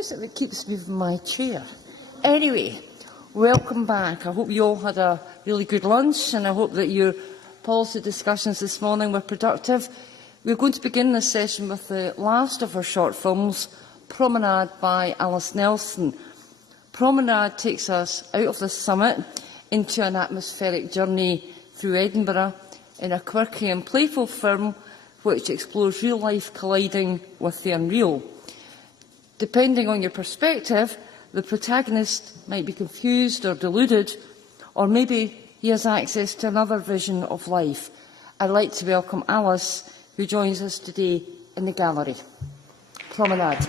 is it that keeps moving my chair? Anyway, welcome back. I hope you all had a really good lunch, and I hope that your policy discussions this morning were productive. We're going to begin this session with the last of our short films, Promenade by Alice Nelson. Promenade takes us out of the summit into an atmospheric journey through Edinburgh in a quirky and playful film which explores real life colliding with the unreal. Depending on your perspective, the protagonist might be confused or deluded, or maybe he has access to another vision of life. I'd like to welcome Alice, who joins us today in the gallery. Promenade.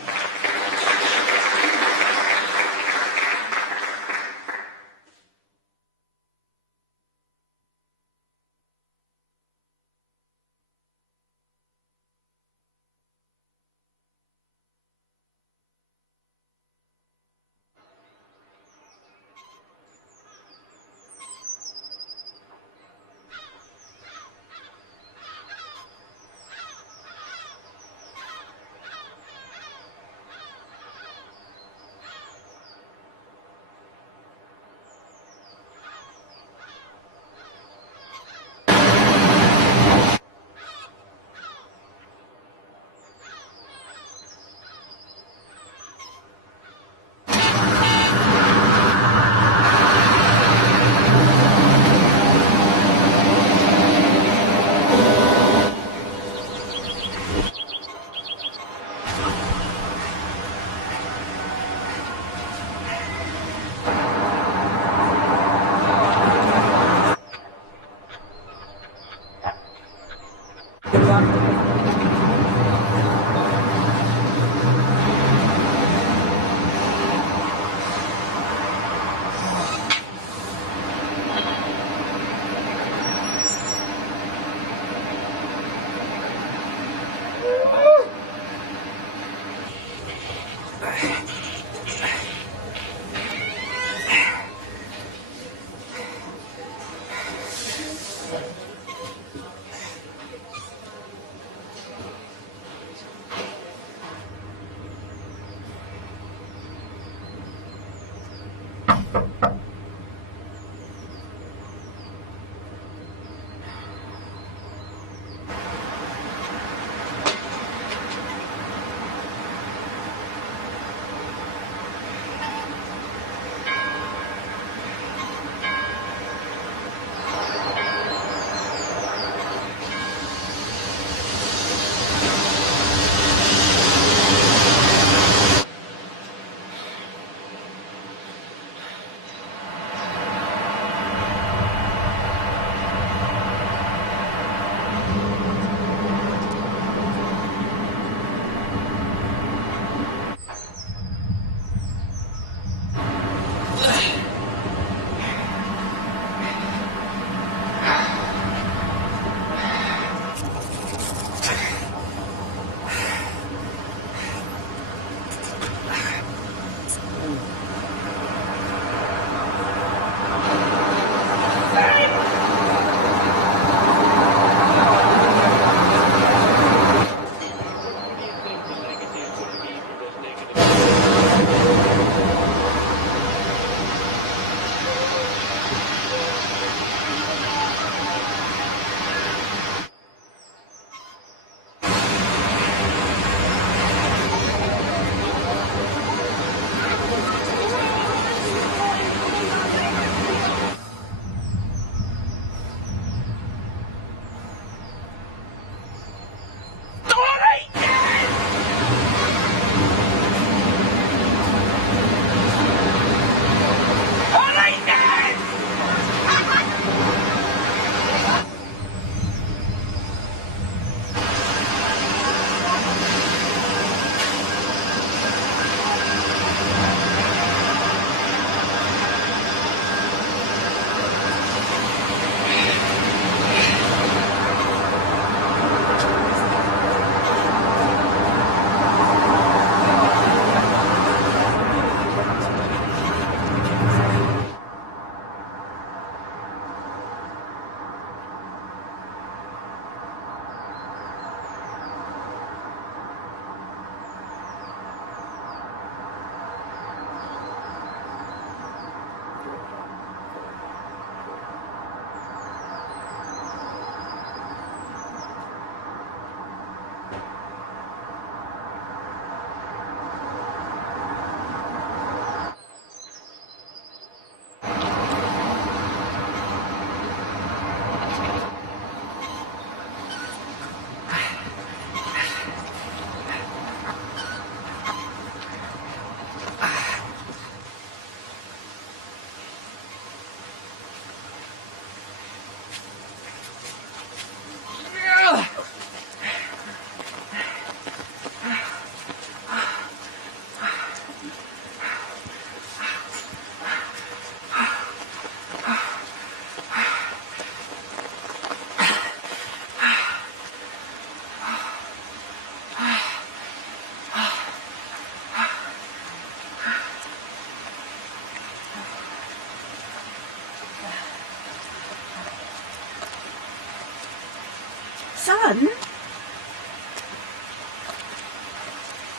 Son?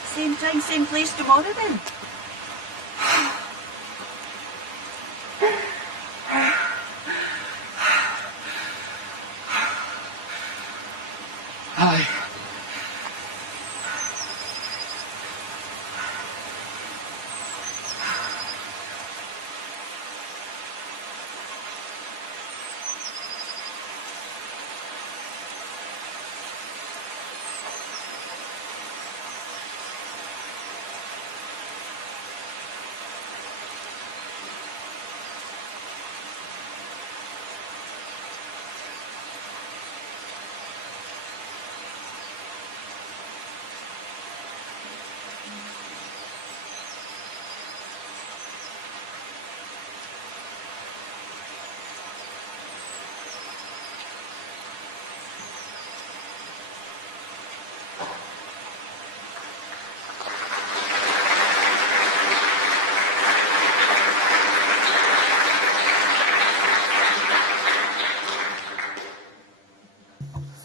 Same time, same place tomorrow then? Aye.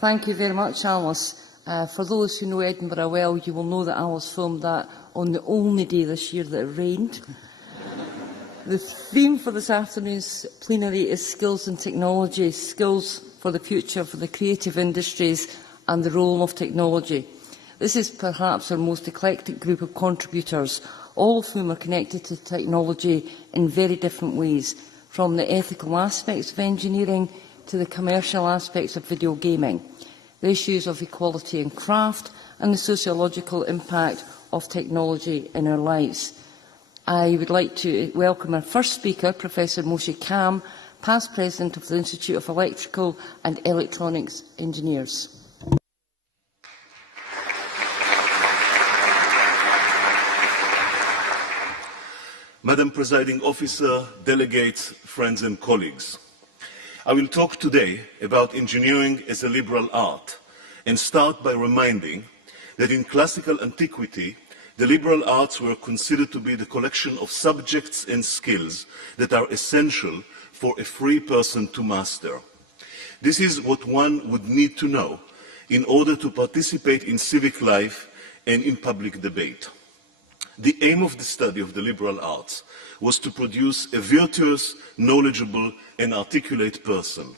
Thank you very much, Alice. For those who know Edinburgh well, you will know that Alice filmed that on the only day this year that it rained. The theme for this afternoon's plenary is skills and technology, skills for the future, for the creative industries and the role of technology. This is perhaps our most eclectic group of contributors, all of whom are connected to technology in very different ways, from the ethical aspects of engineering to the commercial aspects of video gaming, the issues of equality in craft and the sociological impact of technology in our lives. I would like to welcome our first speaker, Professor Moshe Kam, past President of the Institute of Electrical and Electronics Engineers. Madam Presiding Officer, delegates, friends and colleagues, I will talk today about engineering as a liberal art and start by reminding that in classical antiquity, the liberal arts were considered to be the collection of subjects and skills that are essential for a free person to master. This is what one would need to know in order to participate in civic life and in public debate. The aim of the study of the liberal arts was to produce a virtuous, knowledgeable and articulate person.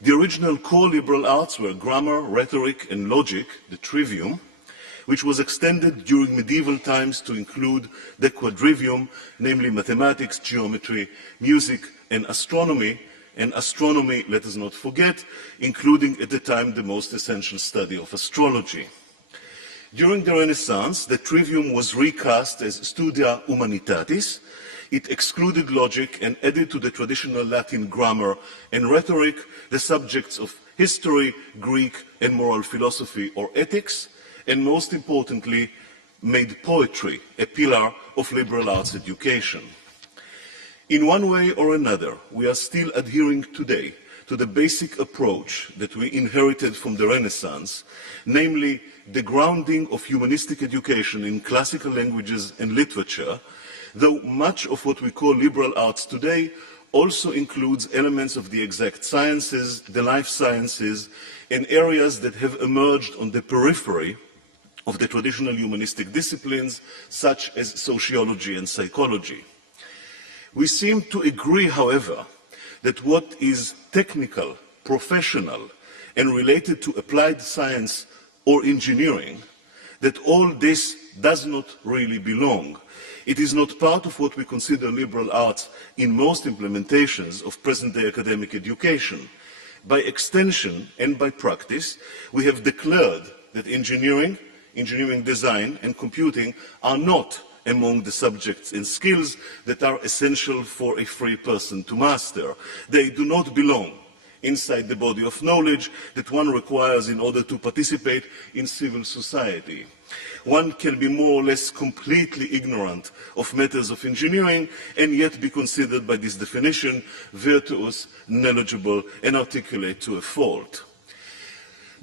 The original core liberal arts were grammar, rhetoric and logic, the trivium, which was extended during medieval times to include the quadrivium, namely mathematics, geometry, music and astronomy, let us not forget, including at the time the most essential study of astrology. During the Renaissance, the trivium was recast as Studia Humanitatis. It excluded logic and added to the traditional Latin grammar and rhetoric the subjects of history, Greek and moral philosophy or ethics, and most importantly, made poetry a pillar of liberal arts education. In one way or another, we are still adhering today to the basic approach that we inherited from the Renaissance, namely the grounding of humanistic education in classical languages and literature, though much of what we call liberal arts today also includes elements of the exact sciences, the life sciences, and areas that have emerged on the periphery of the traditional humanistic disciplines, such as sociology and psychology. We seem to agree, however, that what is technical, professional, and related to applied science or engineering, that all this does not really belong. It is not part of what we consider liberal arts in most implementations of present-day academic education. By extension and by practice, we have declared that engineering design and computing are not among the subjects and skills that are essential for a free person to master. They do not belong inside the body of knowledge that one requires in order to participate in civil society. One can be more or less completely ignorant of matters of engineering and yet be considered by this definition virtuous, knowledgeable, and articulate to a fault.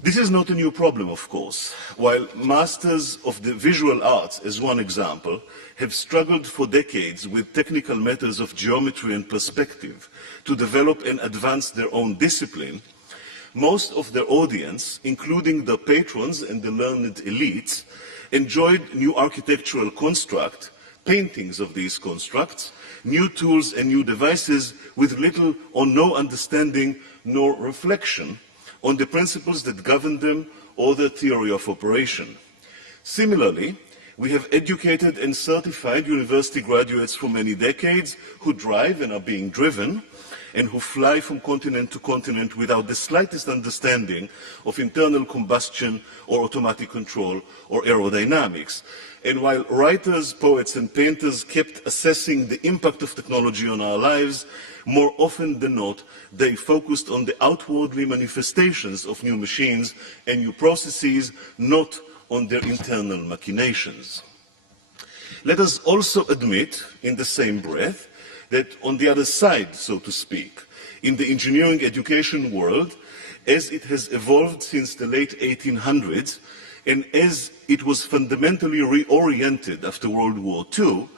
This is not a new problem, of course. While masters of the visual arts, as one example, have struggled for decades with technical matters of geometry and perspective to develop and advance their own discipline, most of their audience, including the patrons and the learned elites, enjoyed new architectural construct, paintings of these constructs, new tools and new devices with little or no understanding nor reflection on the principles that govern them or their theory of operation. Similarly, we have educated and certified university graduates for many decades who drive and are being driven, and who fly from continent to continent without the slightest understanding of internal combustion or automatic control or aerodynamics. And while writers, poets, and painters kept assessing the impact of technology on our lives, more often than not, they focused on the outwardly manifestations of new machines and new processes, not on their internal machinations. Let us also admit, in the same breath, that on the other side, so to speak, in the engineering education world, as it has evolved since the late 1800s, and as it was fundamentally reoriented after World War II,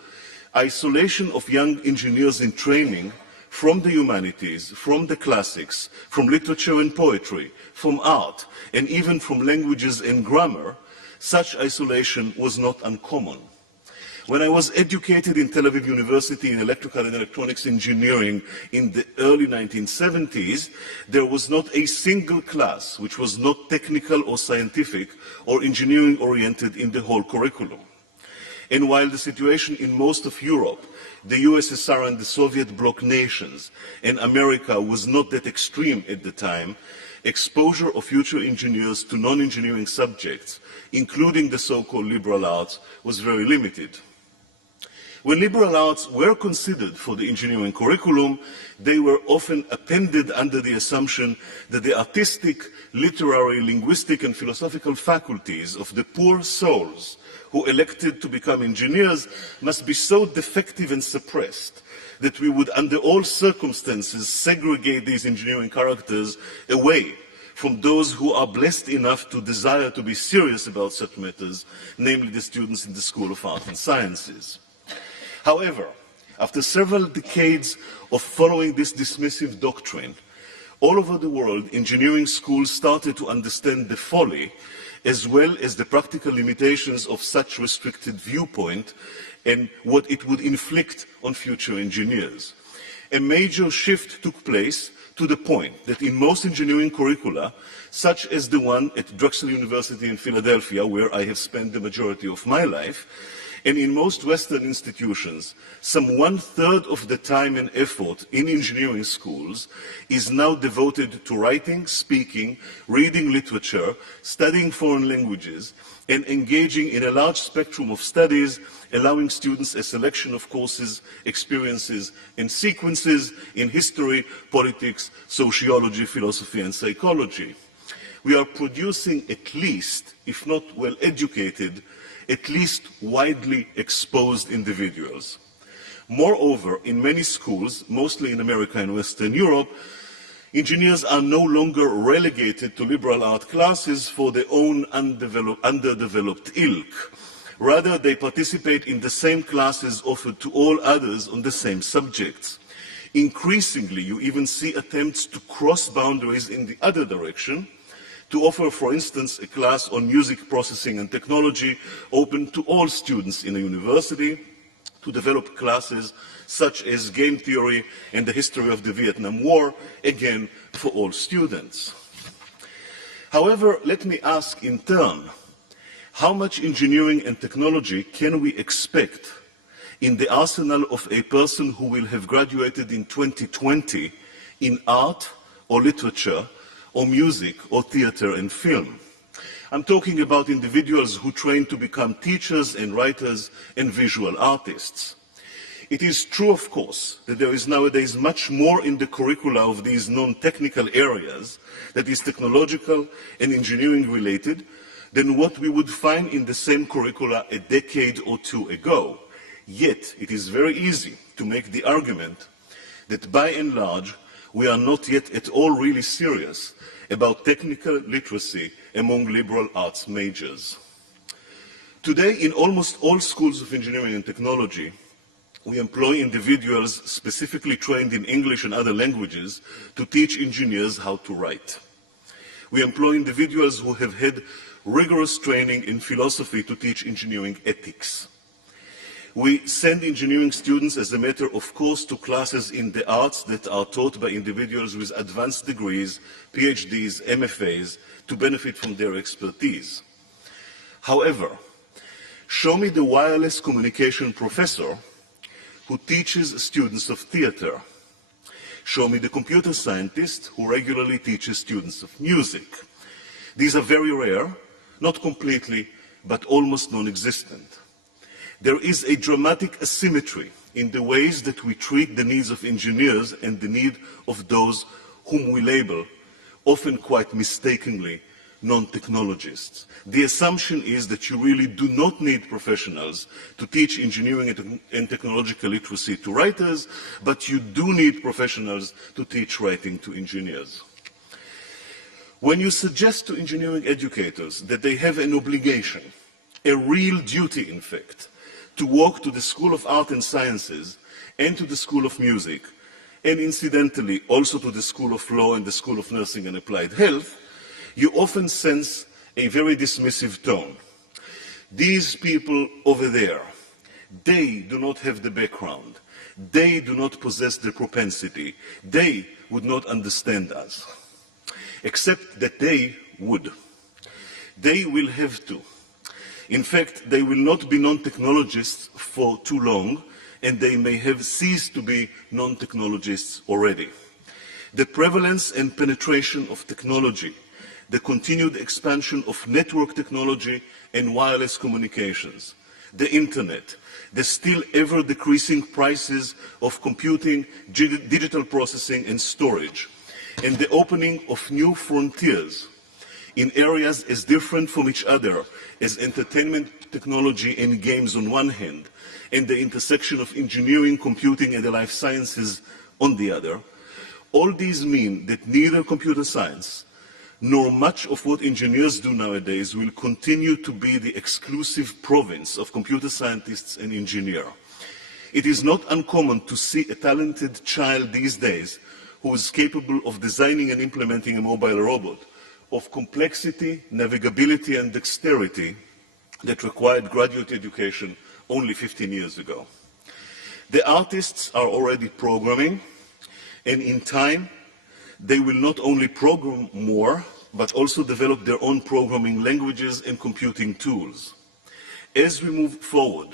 isolation of young engineers in training from the humanities, from the classics, from literature and poetry, from art, and even from languages and grammar, such isolation was not uncommon. When I was educated in Tel Aviv University in electrical and electronics engineering in the early 1970s, there was not a single class which was not technical or scientific or engineering oriented in the whole curriculum. And while the situation in most of Europe, the USSR and the Soviet bloc nations, and America was not that extreme at the time, exposure of future engineers to non-engineering subjects, including the so-called liberal arts, was very limited. When liberal arts were considered for the engineering curriculum, they were often appended under the assumption that the artistic, literary, linguistic, and philosophical faculties of the poor souls who elected to become engineers must be so defective and suppressed that we would, under all circumstances, segregate these engineering characters away from those who are blessed enough to desire to be serious about such matters, namely the students in the School of Art and Sciences. However, after several decades of following this dismissive doctrine, all over the world, engineering schools started to understand the folly as well as the practical limitations of such restricted viewpoint and what it would inflict on future engineers. A major shift took place to the point that in most engineering curricula, such as the one at Drexel University in Philadelphia, where I have spent the majority of my life, and in most Western institutions, some 1/3 of the time and effort in engineering schools is now devoted to writing, speaking, reading literature, studying foreign languages, and engaging in a large spectrum of studies, allowing students a selection of courses, experiences, and sequences in history, politics, sociology, philosophy, and psychology. We are producing at least, if not well-educated, at least widely exposed individuals. Moreover, in many schools, mostly in America and Western Europe, engineers are no longer relegated to liberal art classes for their own underdeveloped ilk. Rather, they participate in the same classes offered to all others on the same subjects. Increasingly, you even see attempts to cross boundaries in the other direction, to offer, for instance, a class on music processing and technology open to all students in a university, to develop classes such as game theory and the history of the Vietnam War, again, for all students. However, let me ask in turn, how much engineering and technology can we expect in the arsenal of a person who will have graduated in 2020 in art or literature or music, or theater and film? I'm talking about individuals who train to become teachers and writers and visual artists. It is true, of course, that there is nowadays much more in the curricula of these non-technical areas that is technological and engineering related than what we would find in the same curricula a decade or two ago. Yet, it is very easy to make the argument that by and large, we are not yet at all really serious about technical literacy among liberal arts majors. Today, in almost all schools of engineering and technology, we employ individuals specifically trained in English and other languages to teach engineers how to write. We employ individuals who have had rigorous training in philosophy to teach engineering ethics. We send engineering students as a matter of course to classes in the arts that are taught by individuals with advanced degrees, PhDs, MFAs, to benefit from their expertise. However, show me the wireless communication professor who teaches students of theater. Show me the computer scientist who regularly teaches students of music. These are very rare, not completely, but almost non-existent. There is a dramatic asymmetry in the ways that we treat the needs of engineers and the need of those whom we label, often quite mistakenly, non-technologists. The assumption is that you really do not need professionals to teach engineering and technological literacy to writers, but you do need professionals to teach writing to engineers. When you suggest to engineering educators that they have an obligation, a real duty in fact, to walk to the School of Art and Sciences and to the School of Music, and incidentally also to the School of Law and the School of Nursing and Applied Health, you often sense a very dismissive tone. These people over there, they do not have the background. They do not possess the propensity. They would not understand us. Except that they would. They will have to. In fact, they will not be non-technologists for too long, and they may have ceased to be non-technologists already. The prevalence and penetration of technology, the continued expansion of network technology and wireless communications, the internet, the still ever decreasing prices of computing, digital processing and storage, and the opening of new frontiers in areas as different from each other as entertainment technology and games on one hand, and the intersection of engineering, computing and the life sciences on the other, all these mean that neither computer science nor much of what engineers do nowadays will continue to be the exclusive province of computer scientists and engineers. It is not uncommon to see a talented child these days who is capable of designing and implementing a mobile robot, of complexity, navigability and dexterity that required graduate education only 15 years ago. The artists are already programming, and in time they will not only program more, but also develop their own programming languages and computing tools. As we move forward,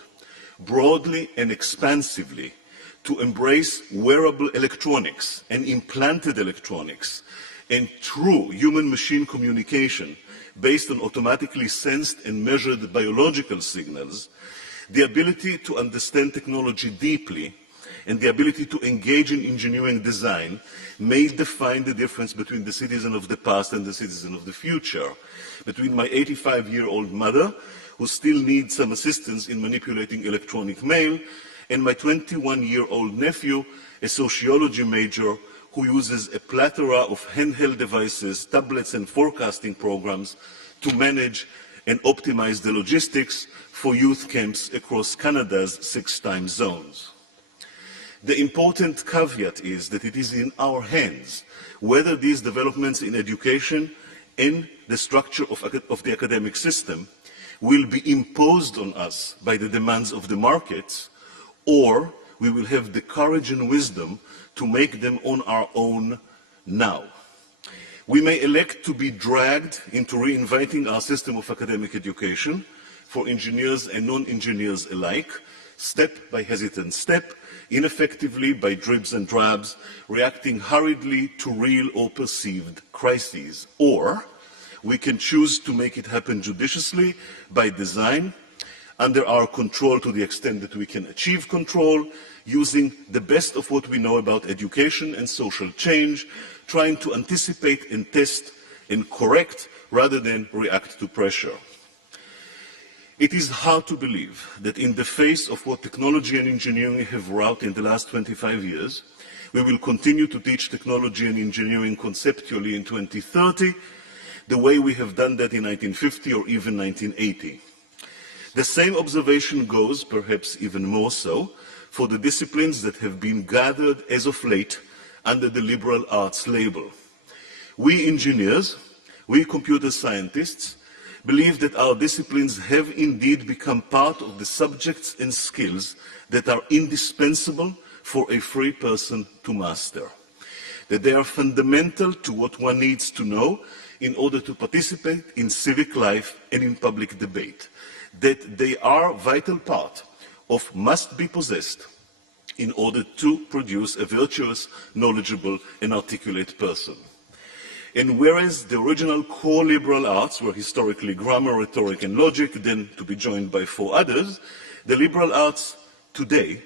broadly and expansively, to embrace wearable electronics and implanted electronics and true human-machine communication based on automatically sensed and measured biological signals, the ability to understand technology deeply and the ability to engage in engineering design may define the difference between the citizen of the past and the citizen of the future, between my 85-year-old mother, who still needs some assistance in manipulating electronic mail, and my 21-year-old nephew, a sociology major, who uses a plethora of handheld devices, tablets and forecasting programs to manage and optimize the logistics for youth camps across Canada's 6 time zones. The important caveat is that it is in our hands whether these developments in education and the structure of the academic system will be imposed on us by the demands of the markets, or we will have the courage and wisdom to make them on our own now. We may elect to be dragged into reinventing our system of academic education for engineers and non-engineers alike, step by hesitant step, ineffectively by dribs and drabs, reacting hurriedly to real or perceived crises. Or we can choose to make it happen judiciously by design, under our control to the extent that we can achieve control, using the best of what we know about education and social change, trying to anticipate and test and correct rather than react to pressure. It is hard to believe that in the face of what technology and engineering have wrought in the last 25 years, we will continue to teach technology and engineering conceptually in 2030, the way we have done that in 1950 or even 1980. The same observation goes, perhaps even more so, for the disciplines that have been gathered as of late under the liberal arts label. We engineers we computer scientists believe that our disciplines have indeed become part of the subjects and skills that are indispensable for a free person to master, that they are fundamental to what one needs to know in order to participate in civic life and in public debate, that they are a vital part of must be possessed in order to produce a virtuous, knowledgeable and articulate person. And whereas the original core liberal arts were historically grammar, rhetoric and logic, then to be joined by 4 others, the liberal arts today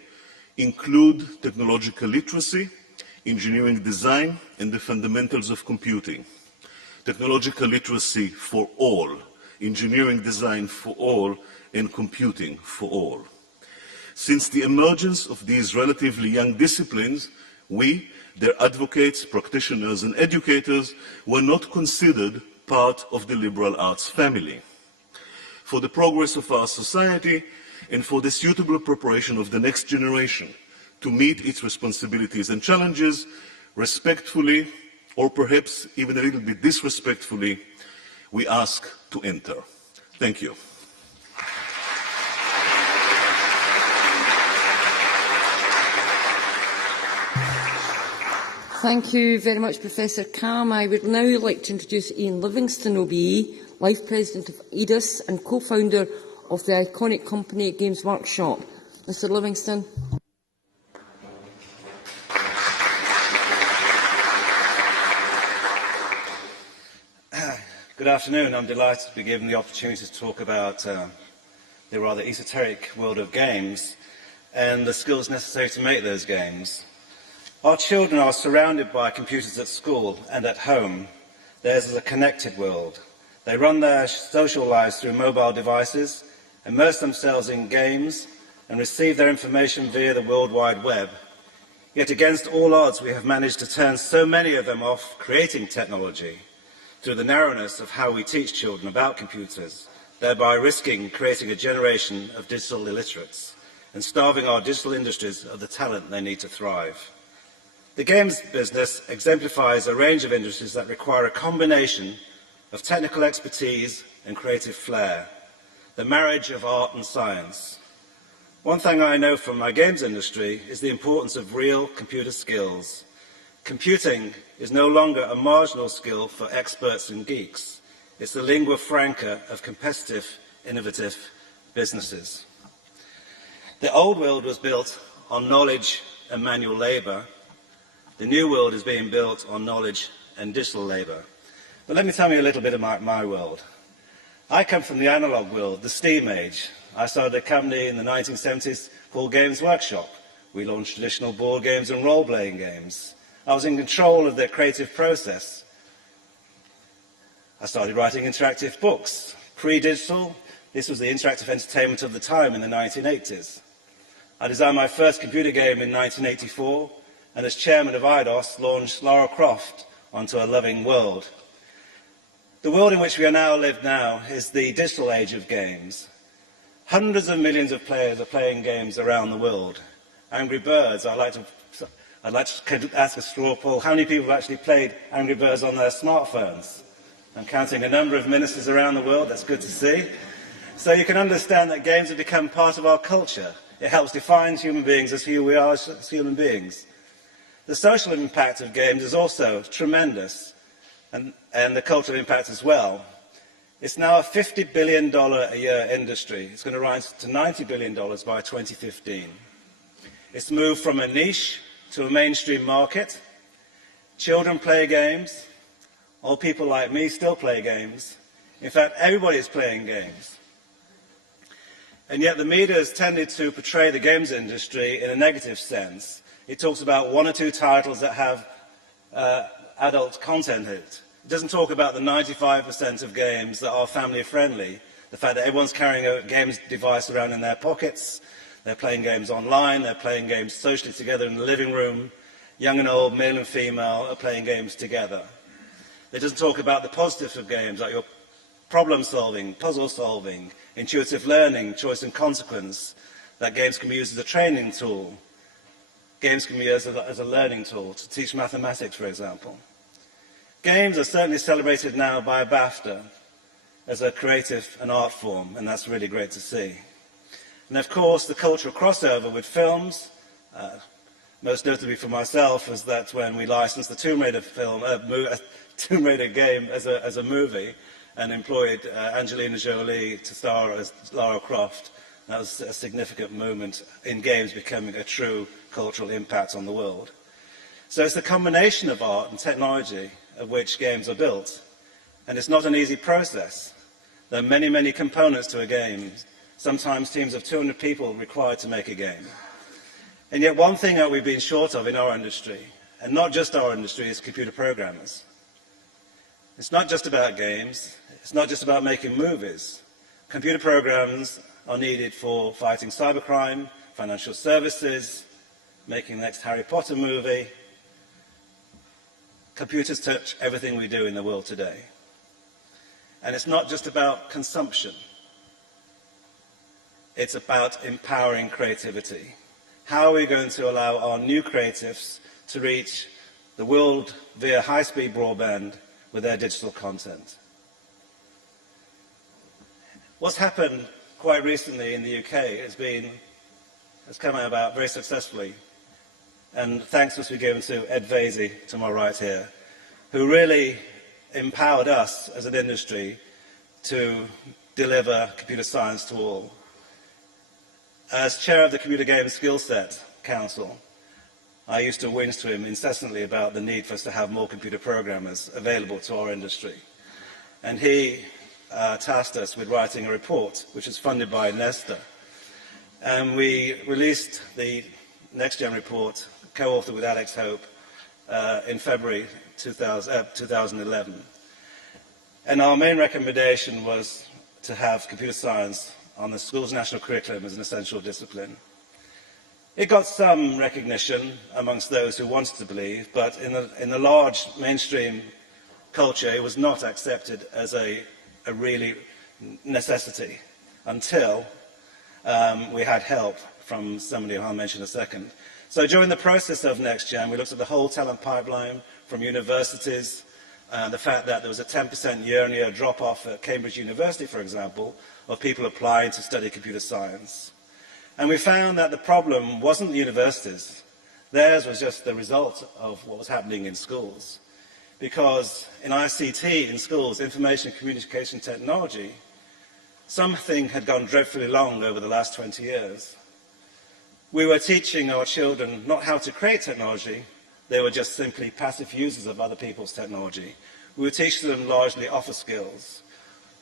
include technological literacy, engineering design and the fundamentals of computing. Technological literacy for all, engineering design for all and computing for all. Since the emergence of these relatively young disciplines, we, their advocates, practitioners and educators, were not considered part of the liberal arts family. For the progress of our society and for the suitable preparation of the next generation to meet its responsibilities and challenges, respectfully, or perhaps even a little bit disrespectfully, we ask to enter. Thank you. Thank you very much, Professor Cam. I would now like to introduce Ian Livingston, OBE, Life President of EDIS and co-founder of the iconic company Games Workshop. Mr Livingston. Good afternoon. I'm delighted to be given the opportunity to talk about the rather esoteric world of games and the skills necessary to make those games. Our children are surrounded by computers at school and at home. Theirs is a connected world. They run their social lives through mobile devices, immerse themselves in games, and receive their information via the World Wide Web. Yet against all odds, we have managed to turn so many of them off creating technology through the narrowness of how we teach children about computers, thereby risking creating a generation of digital illiterates and starving our digital industries of the talent they need to thrive. The games business exemplifies a range of industries that require a combination of technical expertise and creative flair, the marriage of art and science. One thing I know from my games industry is the importance of real computer skills. Computing is no longer a marginal skill for experts and geeks. It's the lingua franca of competitive, innovative businesses. The old world was built on knowledge and manual labour. The new world is being built on knowledge and digital labour. But let me tell you a little bit about my world. I come from the analogue world, the Steam age. I started a company in the 1970s called Games Workshop. We launched traditional board games and role-playing games. I was in control of the creative process. I started writing interactive books. Pre-digital, this was the interactive entertainment of the time in the 1980s. I designed my first computer game in 1984, and as chairman of IDOS, launched Lara Croft onto a loving world. The world in which we are now live now is the digital age of games. Hundreds of millions of players are playing games around the world. Angry Birds, I'd like to ask a straw poll, how many people have actually played Angry Birds on their smartphones? I'm counting a number of ministers around the world, that's good to see. So you can understand that games have become part of our culture. It helps define human beings as who we are as human beings. The social impact of games is also tremendous, and the cultural impact as well. It's now a $50 billion a year industry. It's going to rise to $90 billion by 2015. It's moved from a niche to a mainstream market. Children play games. Old people like me still play games. In fact, everybody is playing games. And yet the media has tended to portray the games industry in a negative sense. It talks about 1 or 2 titles that have adult content in it. It doesn't talk about the 95% of games that are family friendly, the fact that everyone's carrying a games device around in their pockets, they're playing games online, they're playing games socially together in the living room, young and old, male and female are playing games together. It doesn't talk about the positives of games, like your problem solving, puzzle solving, intuitive learning, choice and consequence, that games can be used as a training tool. Games can be used as a learning tool to teach mathematics, for example. Games are certainly celebrated now by BAFTA as a creative and art form, and that's really great to see. And of course, the cultural crossover with films, most notably for myself, was that when we licensed the Tomb Raider film, Tomb Raider game as a movie, and employed Angelina Jolie to star as Lara Croft, that was a significant moment in games becoming a true cultural impact on the world. So it's the combination of art and technology of which games are built, and it's not an easy process. There are many, many components to a game, sometimes teams of 200 people required to make a game. And yet one thing that we've been short of in our industry, and not just our industry, is computer programmers. It's not just about games, it's not just about making movies. Computer programs are needed for fighting cybercrime, financial services, making the next Harry Potter movie. Computers touch everything we do in the world today. And it's not just about consumption. It's about empowering creativity. How are we going to allow our new creatives to reach the world via high-speed broadband with their digital content? What's happened quite recently in the UK has come about very successfully. And thanks must be given to Ed Vasey, to my right here, who really empowered us as an industry to deliver computer science to all. As chair of the Computer Games Skill Set Council, I used to whinge to him incessantly about the need for us to have more computer programmers available to our industry. And he tasked us with writing a report, which is funded by Nesta. And we released the Next Gen report, co-authored with Alex Hope, in February 2011. And our main recommendation was to have computer science on the school's national curriculum as an essential discipline. It got some recognition amongst those who wanted to believe, but in the large mainstream culture, it was not accepted as a really necessity until we had help from somebody who I'll mention in a second. So during the process of NextGen, we looked at the whole talent pipeline from universities, the fact that there was a 10% year-on-year drop-off at Cambridge University, for example, of people applying to study computer science. And we found that the problem wasn't the universities. Theirs was just the result of what was happening in schools. Because in ICT, in schools, information and communication technology, something had gone dreadfully wrong over the last 20 years. We were teaching our children not how to create technology, they were just simply passive users of other people's technology. We were teaching them largely office skills.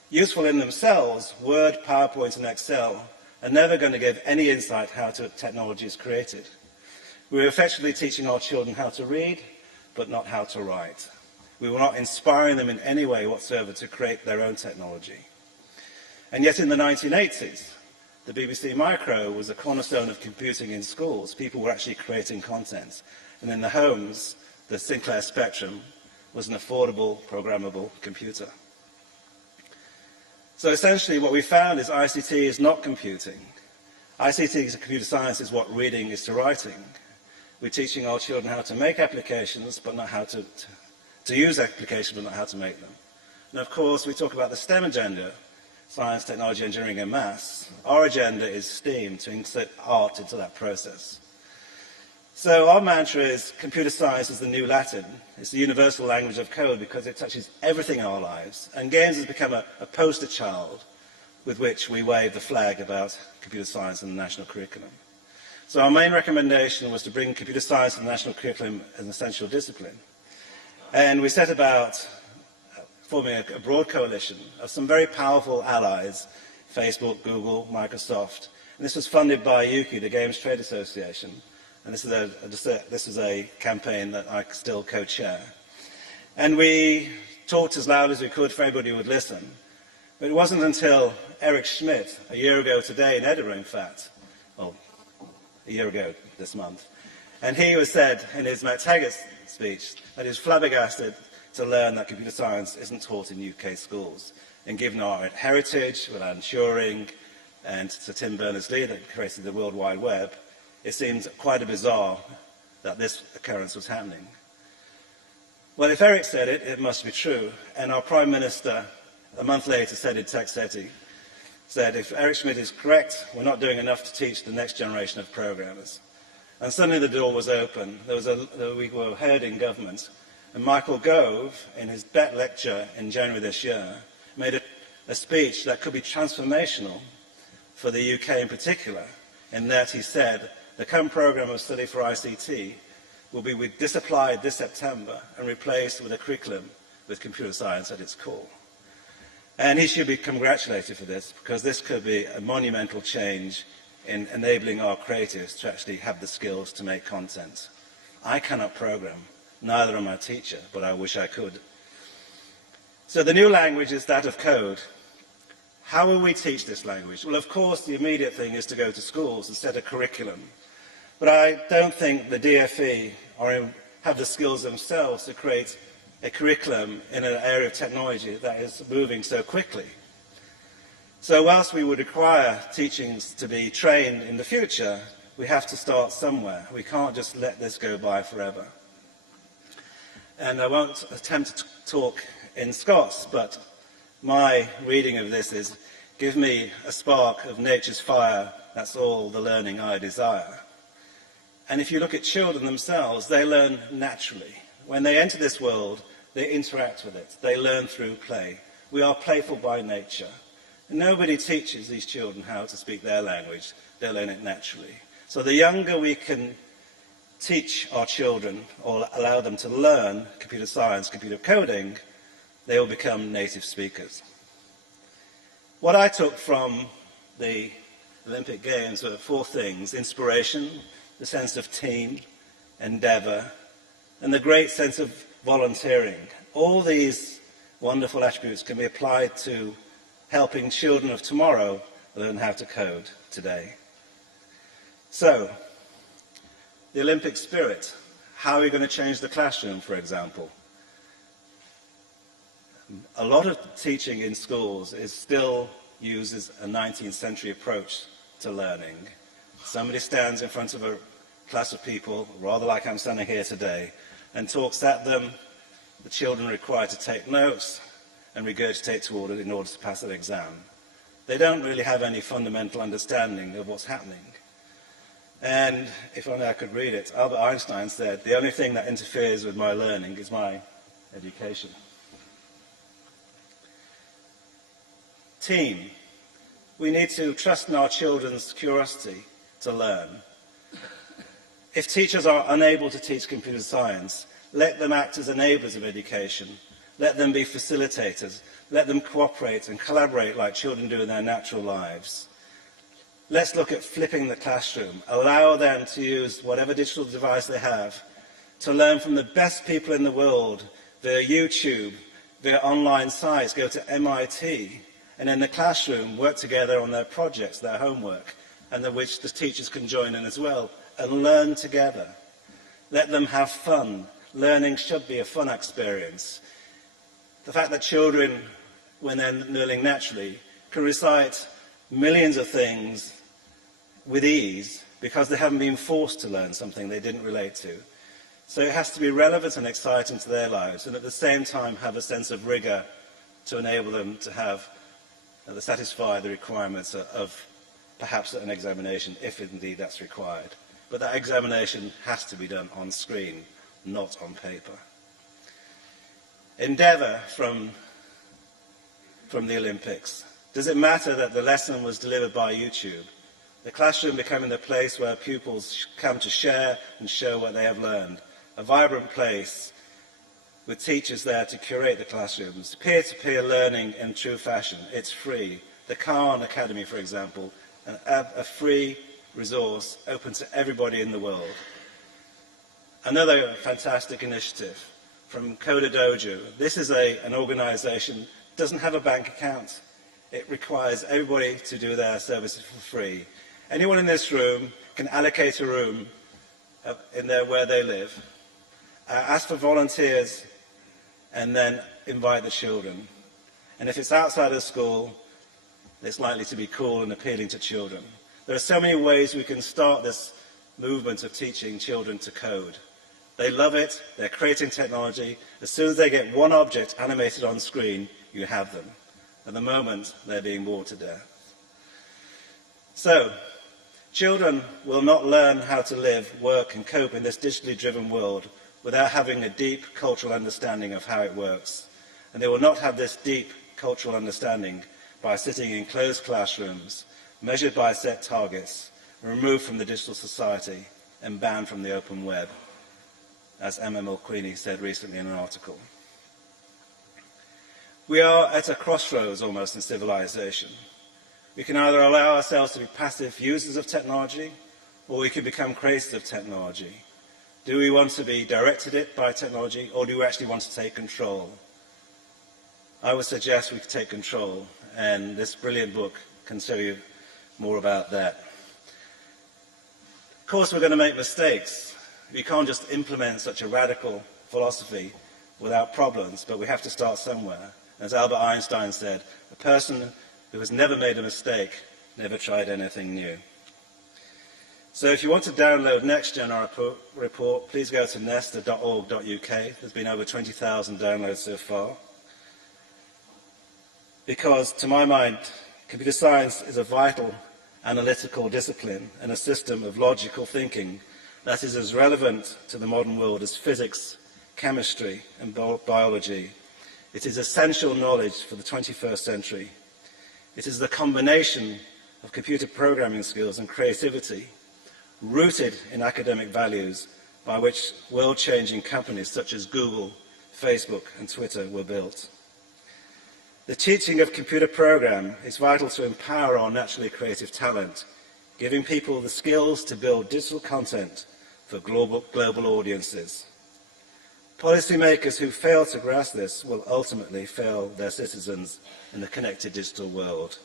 Useful in themselves, Word, PowerPoint and Excel are never going to give any insight how technology is created. We were effectively teaching our children how to read, but not how to write. We were not inspiring them in any way whatsoever to create their own technology. And yet in the 1980s, the BBC Micro was a cornerstone of computing in schools. People were actually creating content. And in the homes, the Sinclair Spectrum was an affordable, programmable computer. So essentially what we found is ICT is not computing. ICT is computer science is what reading is to writing. We're teaching our children how to make applications, but not how to use applications, but not how to make them. And of course, we talk about the STEM agenda, science, technology, engineering, and maths. Our agenda is STEAM, to insert art into that process. So our mantra is computer science is the new Latin. It's the universal language of code because it touches everything in our lives. And games has become a poster child with which we wave the flag about computer science in the national curriculum. So our main recommendation was to bring computer science in the national curriculum as an essential discipline. And we set about forming a broad coalition of some very powerful allies, Facebook, Google, Microsoft. And this was funded by UKI, the Games Trade Association. And this is a campaign that I still co-chair. And we talked as loud as we could for everybody who would listen. But it wasn't until Eric Schmidt, a year ago today in Edinburgh, in fact, well, a year ago this month, and he was said in his Matt Taggart speech that he was flabbergasted to learn that computer science isn't taught in UK schools. And given our heritage with Alan Turing and Sir Tim Berners-Lee that created the World Wide Web, it seems quite bizarre that this occurrence was happening. Well, if Eric said it, it must be true. And our Prime Minister, a month later, said in Texeti, said, if Eric Schmidt is correct, we're not doing enough to teach the next generation of programmers. And suddenly the door was open. We were heard in government. And Michael Gove, in his BET lecture in January this year, made a speech that could be transformational for the UK in particular, in that he said, the current programme of study for ICT will be disapplied this September and replaced with a curriculum with computer science at its core. And he should be congratulated for this, because this could be a monumental change in enabling our creatives to actually have the skills to make content. I cannot program, neither am I a teacher, but I wish I could. So the new language is that of code. How will we teach this language? Well, of course, the immediate thing is to go to schools and set a curriculum. But I don't think the DFE have the skills themselves to create a curriculum in an area of technology that is moving so quickly. So whilst we would require teachings to be trained in the future, we have to start somewhere. We can't just let this go by forever. And I won't attempt to talk in Scots, but my reading of this is, give me a spark of nature's fire, that's all the learning I desire. And if you look at children themselves, they learn naturally. When they enter this world, they interact with it. They learn through play. We are playful by nature. And nobody teaches these children how to speak their language. They learn it naturally. So the younger we can teach our children or allow them to learn computer science, computer coding, they will become native speakers. What I took from the Olympic Games were 4 things: inspiration, the sense of team, endeavour, and the great sense of volunteering. All these wonderful attributes can be applied to helping children of tomorrow learn how to code today. So, the Olympic spirit. How are we going to change the classroom, for example? A lot of teaching in schools still uses a 19th century approach to learning. Somebody stands in front of a class of people, rather like I'm standing here today, and talks at them. The children are required to take notes and regurgitate to in order to pass an exam. They don't really have any fundamental understanding of what's happening. And if only I could read it, Albert Einstein said, the only thing that interferes with my learning is my education. Team. We need to trust in our children's curiosity to learn. If teachers are unable to teach computer science, let them act as enablers of education. Let them be facilitators. Let them cooperate and collaborate like children do in their natural lives. Let's look at flipping the classroom. Allow them to use whatever digital device they have to learn from the best people in the world via YouTube, via online sites, go to MIT, and in the classroom work together on their projects, their homework, and which the teachers can join in as well, and learn together. Let them have fun. Learning should be a fun experience. The fact that children, when they're learning naturally, can recite millions of things with ease because they haven't been forced to learn something they didn't relate to. So it has to be relevant and exciting to their lives, and at the same time have a sense of rigour to enable them to have to satisfy the requirements of perhaps an examination, if indeed that's required. But that examination has to be done on screen, not on paper. Endeavour from the Olympics. Does it matter that the lesson was delivered by YouTube? The classroom becoming the place where pupils come to share and show what they have learned. A vibrant place with teachers there to curate the classrooms. Peer-to-peer learning in true fashion. It's free. The Khan Academy, for example, a free resource open to everybody in the world. Another fantastic initiative from Coder Dojo. This is an organisation that doesn't have a bank account. It requires everybody to do their services for free. Anyone in this room can allocate a room where they live, ask for volunteers, and then invite the children. And if it's outside of school, it's likely to be cool and appealing to children. There are so many ways we can start this movement of teaching children to code. They love it, they're creating technology. As soon as they get one object animated on screen, you have them. At the moment, they're being bored to death. So, children will not learn how to live, work and cope in this digitally driven world without having a deep cultural understanding of how it works. And they will not have this deep cultural understanding by sitting in closed classrooms, measured by set targets, removed from the digital society and banned from the open web, as Emma Mulqueeny said recently in an article. We are at a crossroads almost in civilization. We can either allow ourselves to be passive users of technology, or we can become creators of technology. Do we want to be directed at by technology, or do we actually want to take control? I would suggest we take control, and this brilliant book can tell you more about that. Of course, we're going to make mistakes. We can't just implement such a radical philosophy without problems, but we have to start somewhere. As Albert Einstein said, a person who has never made a mistake never tried anything new. So if you want to download NextGen report, please go to nesta.org.uk. There's been over 20,000 downloads so far. Because, to my mind, computer science is a vital analytical discipline and a system of logical thinking that is as relevant to the modern world as physics, chemistry and biology. It is essential knowledge for the 21st century. It is the combination of computer programming skills and creativity, rooted in academic values, by which world-changing companies such as Google, Facebook and Twitter were built. The teaching of computer program is vital to empower our naturally creative talent, giving people the skills to build digital content for global audiences. Policymakers who fail to grasp this will ultimately fail their citizens in the connected digital world.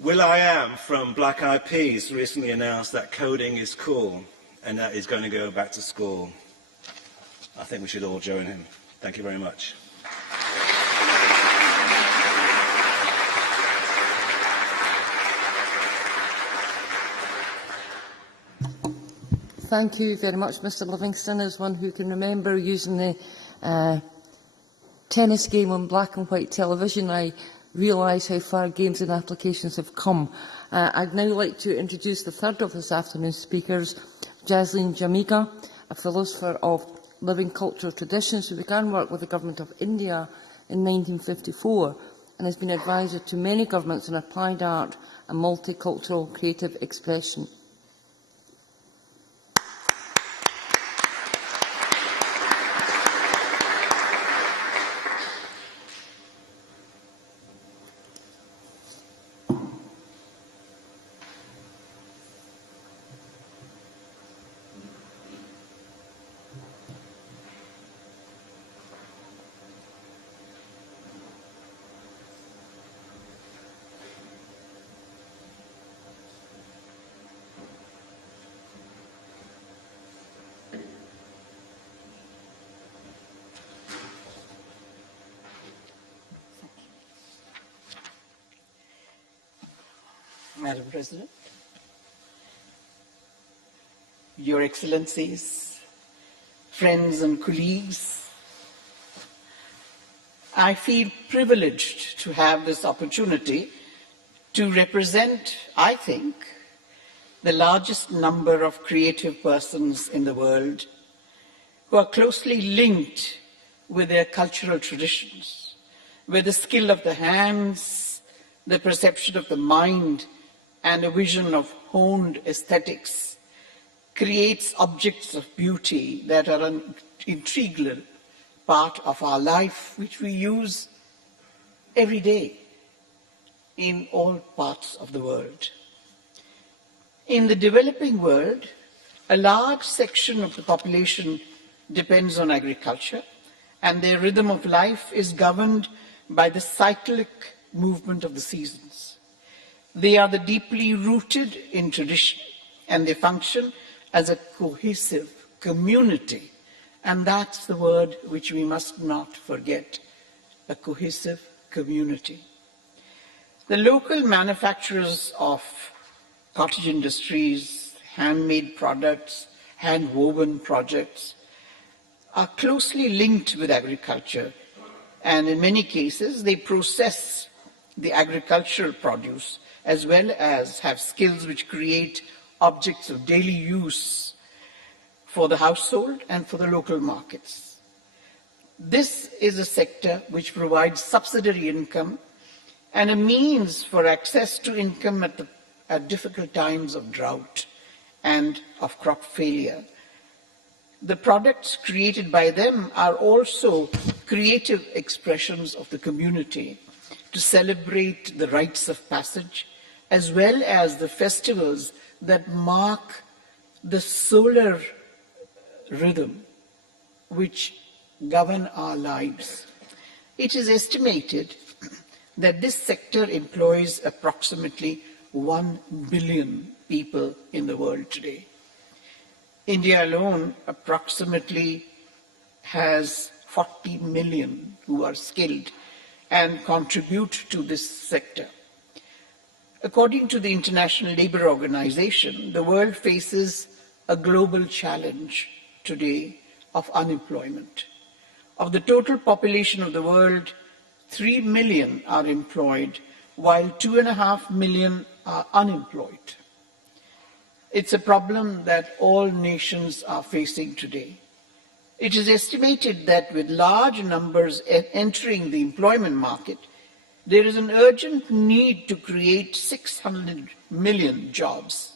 will.i.am from Black Eyed Peas recently announced that coding is cool and that he's going to go back to school. I think we should all join him. Thank you very much. Thank you very much, Mr Livingston. As one who can remember using the tennis game on black and white television, I realise how far games and applications have come. I'd now like to introduce the third of this afternoon's speakers, Jaslene Jamiga, a philosopher of living cultural traditions who began work with the Government of India in 1954 and has been advisor to many governments on applied art and multicultural creative expression. Madam President, Your Excellencies, friends and colleagues, I feel privileged to have this opportunity to represent, I think, the largest number of creative persons in the world who are closely linked with their cultural traditions, where the skill of the hands, the perception of the mind, and a vision of honed aesthetics creates objects of beauty that are an integral part of our life, which we use every day in all parts of the world. In the developing world, a large section of the population depends on agriculture, and their rhythm of life is governed by the cyclic movement of the seasons. They are deeply rooted in tradition, and they function as a cohesive community. And that's the word which we must not forget, a cohesive community. The local manufacturers of cottage industries, handmade products, hand-woven projects are closely linked with agriculture, and in many cases they process the agricultural produce as well as have skills which create objects of daily use for the household and for the local markets. This is a sector which provides subsidiary income and a means for access to income at difficult times of drought and of crop failure. The products created by them are also creative expressions of the community to celebrate the rites of passage, as well as the festivals that mark the solar rhythm which govern our lives. It is estimated that this sector employs approximately 1 billion people in the world today. India alone approximately has 40 million who are skilled and contribute to this sector. According to the International Labour Organization, the world faces a global challenge today of unemployment. Of the total population of the world, 3 million are employed, while 2.5 million are unemployed. It's a problem that all nations are facing today. It is estimated that with large numbers entering the employment market, there is an urgent need to create 600 million jobs.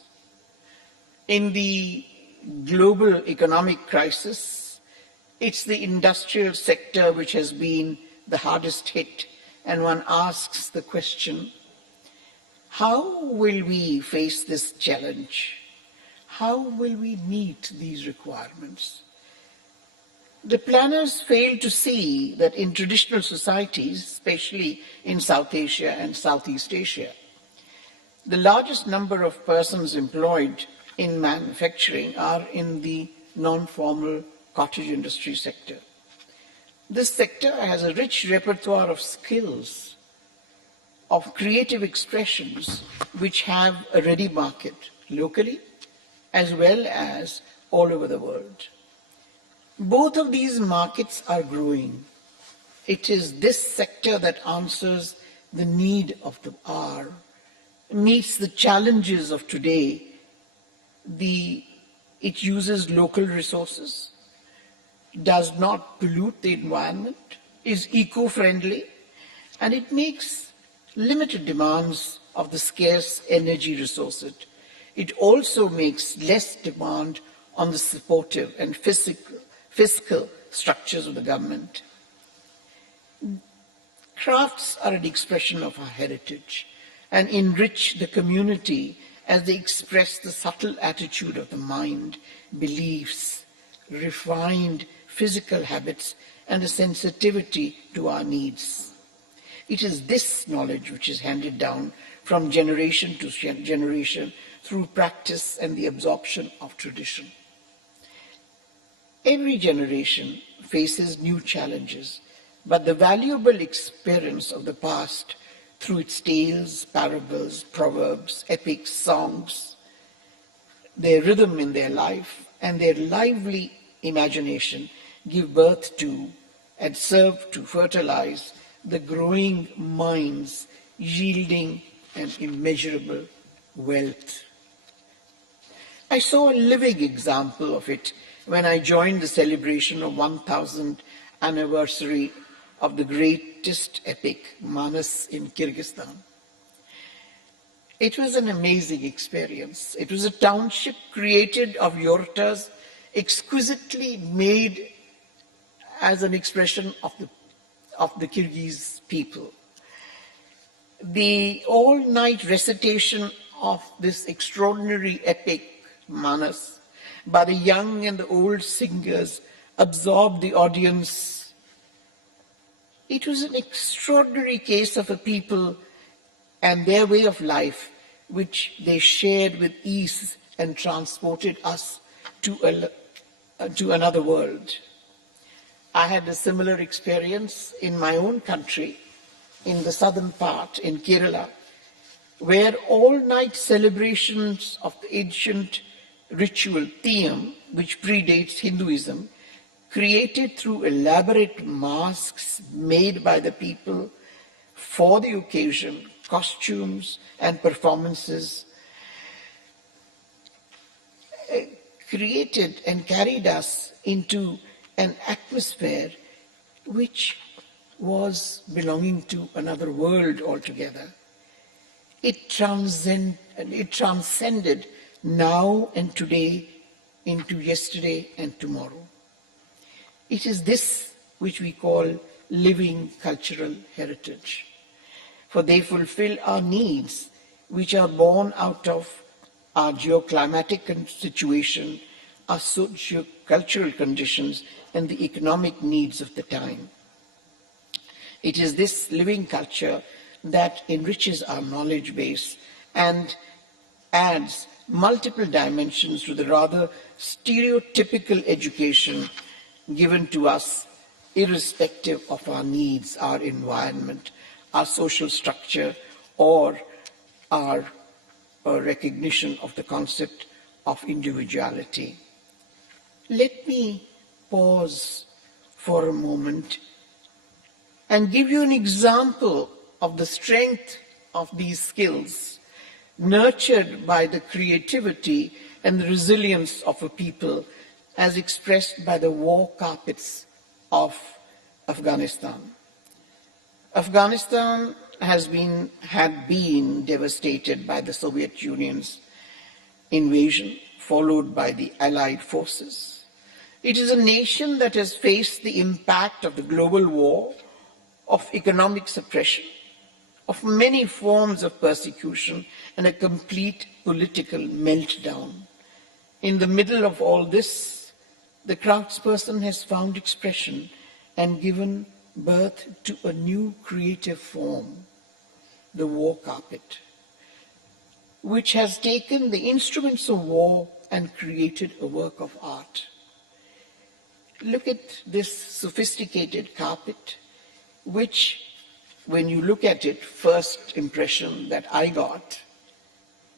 In the global economic crisis, it's the industrial sector which has been the hardest hit, and one asks the question, how will we face this challenge? How will we meet these requirements? The planners fail to see that in traditional societies, especially in South Asia and Southeast Asia, the largest number of persons employed in manufacturing are in the non-formal cottage industry sector. This sector has a rich repertoire of skills, of creative expressions, which have a ready market locally as well as all over the world. Both of these markets are growing. It is this sector that answers the need of the hour, meets the challenges of today. It uses local resources, does not pollute the environment, is eco-friendly, and it makes limited demands of the scarce energy resources. It also makes less demand on the supportive and fiscal structures of the government. Crafts are an expression of our heritage and enrich the community as they express the subtle attitude of the mind, beliefs, refined physical habits, and a sensitivity to our needs. It is this knowledge which is handed down from generation to generation through practice and the absorption of tradition. Every generation faces new challenges, but the valuable experience of the past through its tales, parables, proverbs, epics, songs, their rhythm in their life, and their lively imagination give birth to and serve to fertilize the growing minds, yielding an immeasurable wealth. I saw a living example of it when I joined the celebration of 1000th anniversary of the greatest epic, Manas, in Kyrgyzstan. It was an amazing experience. It was a township created of yortas, exquisitely made as an expression of the Kyrgyz people. The all-night recitation of this extraordinary epic, Manas, by the young and the old singers absorbed the audience. It was an extraordinary case of a people and their way of life, which they shared with ease and transported us to another world. I had a similar experience in my own country, in the southern part, in Kerala, where all-night celebrations of the ancient ritual theum, which predates Hinduism, created through elaborate masks made by the people for the occasion, costumes and performances, created and carried us into an atmosphere which was belonging to another world altogether. It transcended now and today into yesterday and tomorrow. It is this which we call living cultural heritage, for they fulfill our needs, which are born out of our geoclimatic situation, our socio-cultural conditions, and the economic needs of the time. It is this living culture that enriches our knowledge base and adds multiple dimensions to the rather stereotypical education given to us, irrespective of our needs, our environment, our social structure, or our recognition of the concept of individuality. Let me pause for a moment and give you an example of the strength of these skills, nurtured by the creativity and the resilience of a people, as expressed by the war carpets of Afghanistan. Afghanistan had been devastated by the Soviet Union's invasion, followed by the Allied forces. It is a nation that has faced the impact of the global war, of economic suppression, of many forms of persecution, and a complete political meltdown. In the middle of all this, the craftsperson has found expression and given birth to a new creative form, the war carpet, which has taken the instruments of war and created a work of art. Look at this sophisticated carpet, which, when you look at it, first impression that I got,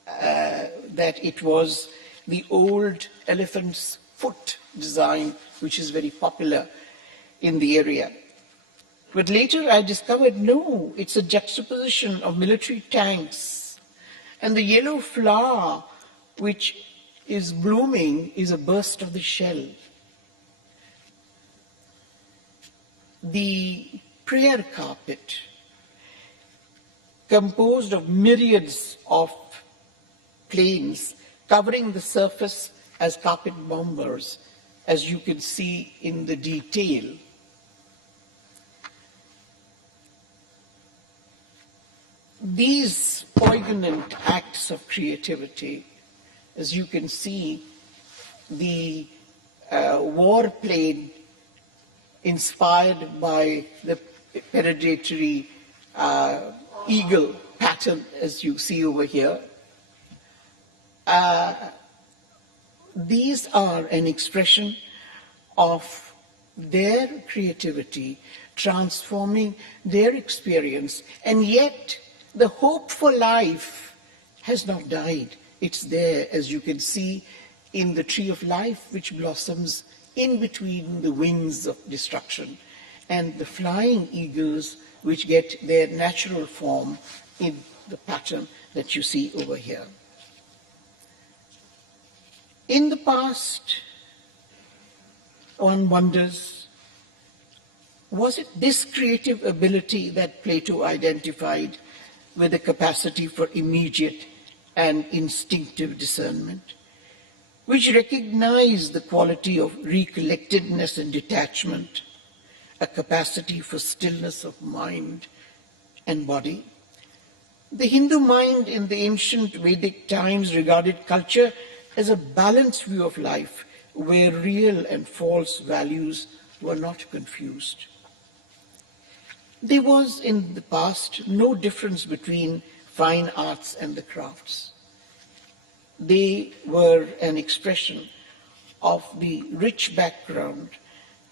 that it was the old elephant's foot design, which is very popular in the area. But later I discovered, no, it's a juxtaposition of military tanks. And the yellow flower which is blooming is a burst of the shell. The prayer carpet, composed of myriads of planes covering the surface as carpet bombers, as you can see in the detail. These poignant acts of creativity, as you can see, the warplane inspired by the predatory eagle pattern, as you see over here. These are an expression of their creativity, transforming their experience, and yet the hope for life has not died. It's there, as you can see, in the tree of life, which blossoms in between the wings of destruction, and the flying eagles, which get their natural form in the pattern that you see over here. In the past, one wonders, was it this creative ability that Plato identified with the capacity for immediate and instinctive discernment, which recognized the quality of recollectedness and detachment, a capacity for stillness of mind and body? The Hindu mind in the ancient Vedic times regarded culture as a balanced view of life, where real and false values were not confused. There was in the past no difference between fine arts and the crafts. They were an expression of the rich background.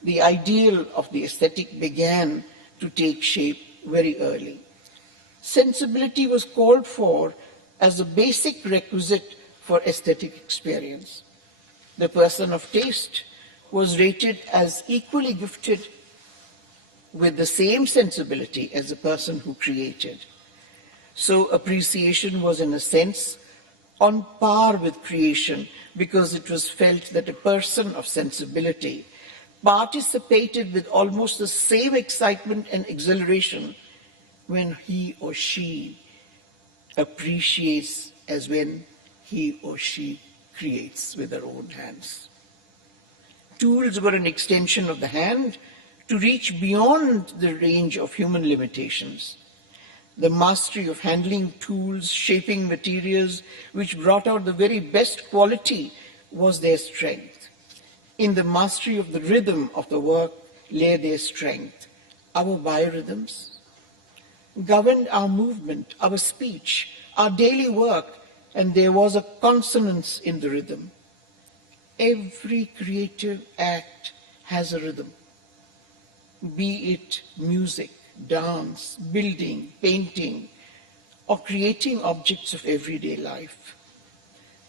The ideal of the aesthetic began to take shape very early. Sensibility was called for as a basic requisite for aesthetic experience. the person of taste, was rated as equally gifted with the same sensibility as the person who created. So appreciation was, in a sense, on par with creation, because it was felt that a person of sensibility participated with almost the same excitement and exhilaration when he or she appreciates as when he or she creates with their own hands. Tools were an extension of the hand to reach beyond the range of human limitations. The mastery of handling tools, shaping materials, which brought out the very best quality, was their strength. In the mastery of the rhythm of the work lay their strength. Our biorhythms governed our movement, our speech, our daily work, and there was a consonance in the rhythm. Every creative act has a rhythm, be it music, dance, building, painting, or creating objects of everyday life.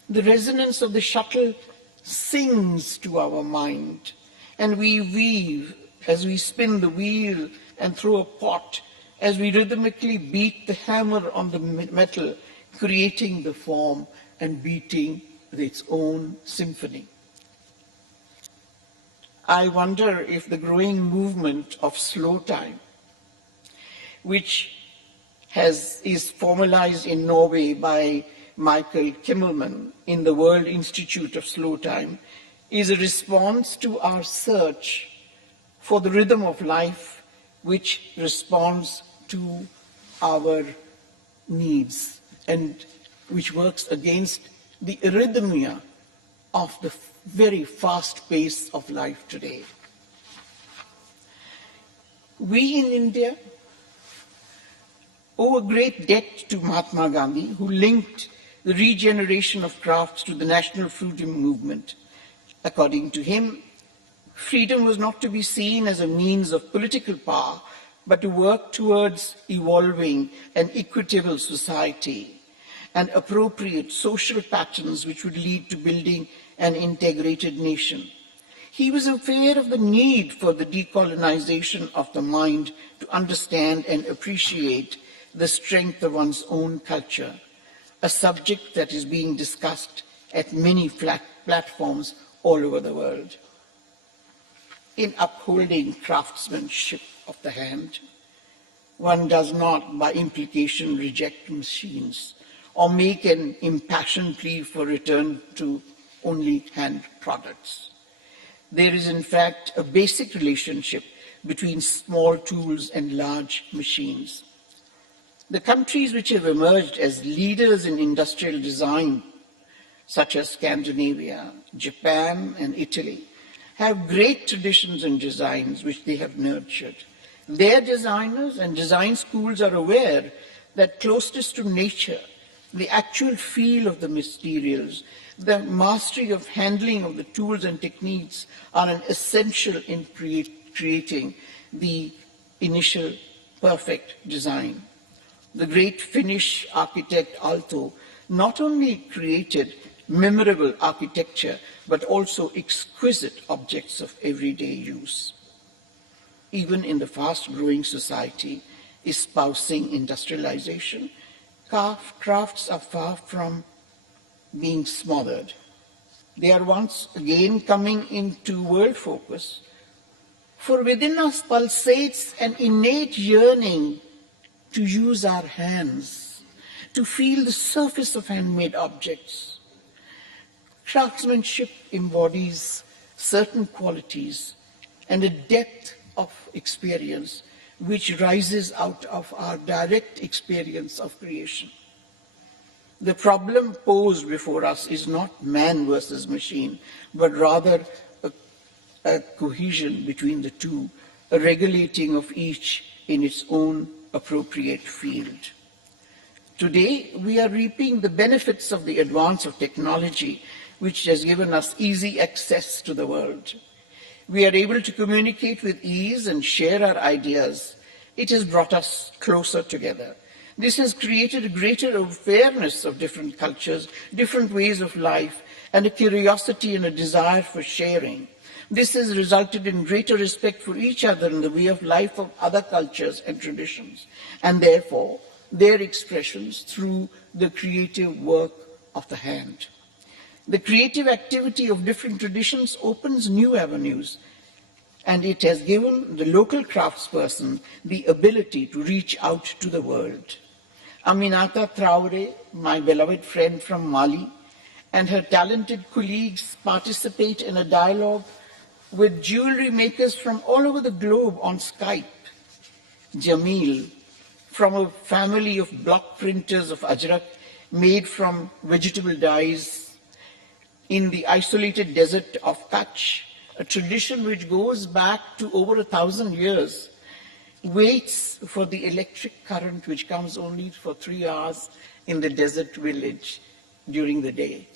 The resonance of the shuttle sings to our mind, and we weave as we spin the wheel and throw a pot, as we rhythmically beat the hammer on the metal, creating the form and beating its own symphony. I wonder if the growing movement of slow time, which is formalized in Norway by Michael Kimmelman in the World Institute of Slow Time, is a response to our search for the rhythm of life which responds to our needs and which works against the arrhythmia of the very fast pace of life today. We in India owe a great debt to Mahatma Gandhi, who linked the regeneration of crafts to the national freedom movement. According to him, freedom was not to be seen as a means of political power, but to work towards evolving an equitable society and appropriate social patterns which would lead to building an integrated nation. He was aware of the need for the decolonization of the mind to understand and appreciate the strength of one's own culture, a subject that is being discussed at many platforms all over the world. In upholding craftsmanship of the hand, one does not, by implication, reject machines or make an impassioned plea for return to only hand products. There is, in fact, a basic relationship between small tools and large machines. The countries which have emerged as leaders in industrial design, such as Scandinavia, Japan, and Italy, have great traditions in designs which they have nurtured. Their designers and design schools are aware that closeness to nature, the actual feel of the materials, the mastery of handling of the tools and techniques are an essential in creating the initial perfect design. The great Finnish architect Aalto not only created memorable architecture, but also exquisite objects of everyday use. Even in the fast-growing society espousing industrialization, crafts are far from being smothered. They are once again coming into world focus, for within us pulsates an innate yearning to use our hands, to feel the surface of handmade objects. Craftsmanship embodies certain qualities and a depth of experience which rises out of our direct experience of creation. The problem posed before us is not man versus machine, but rather a cohesion between the two, a regulating of each in its own appropriate field. Today, we are reaping the benefits of the advance of technology, which has given us easy access to the world. We are able to communicate with ease and share our ideas. It has brought us closer together. This has created a greater awareness of different cultures, different ways of life, and a curiosity and a desire for sharing. This has resulted in greater respect for each other and the way of life of other cultures and traditions, and therefore their expressions through the creative work of the hand. The creative activity of different traditions opens new avenues, and it has given the local craftsperson the ability to reach out to the world. Aminata Traore, my beloved friend from Mali, and her talented colleagues participate in a dialogue with jewelry makers from all over the globe on Skype. Jamil, from a family of block printers of ajrak made from vegetable dyes in the isolated desert of Kutch, a tradition which goes back to over 1,000 years, waits for the electric current which comes only for 3 hours in the desert village during the day,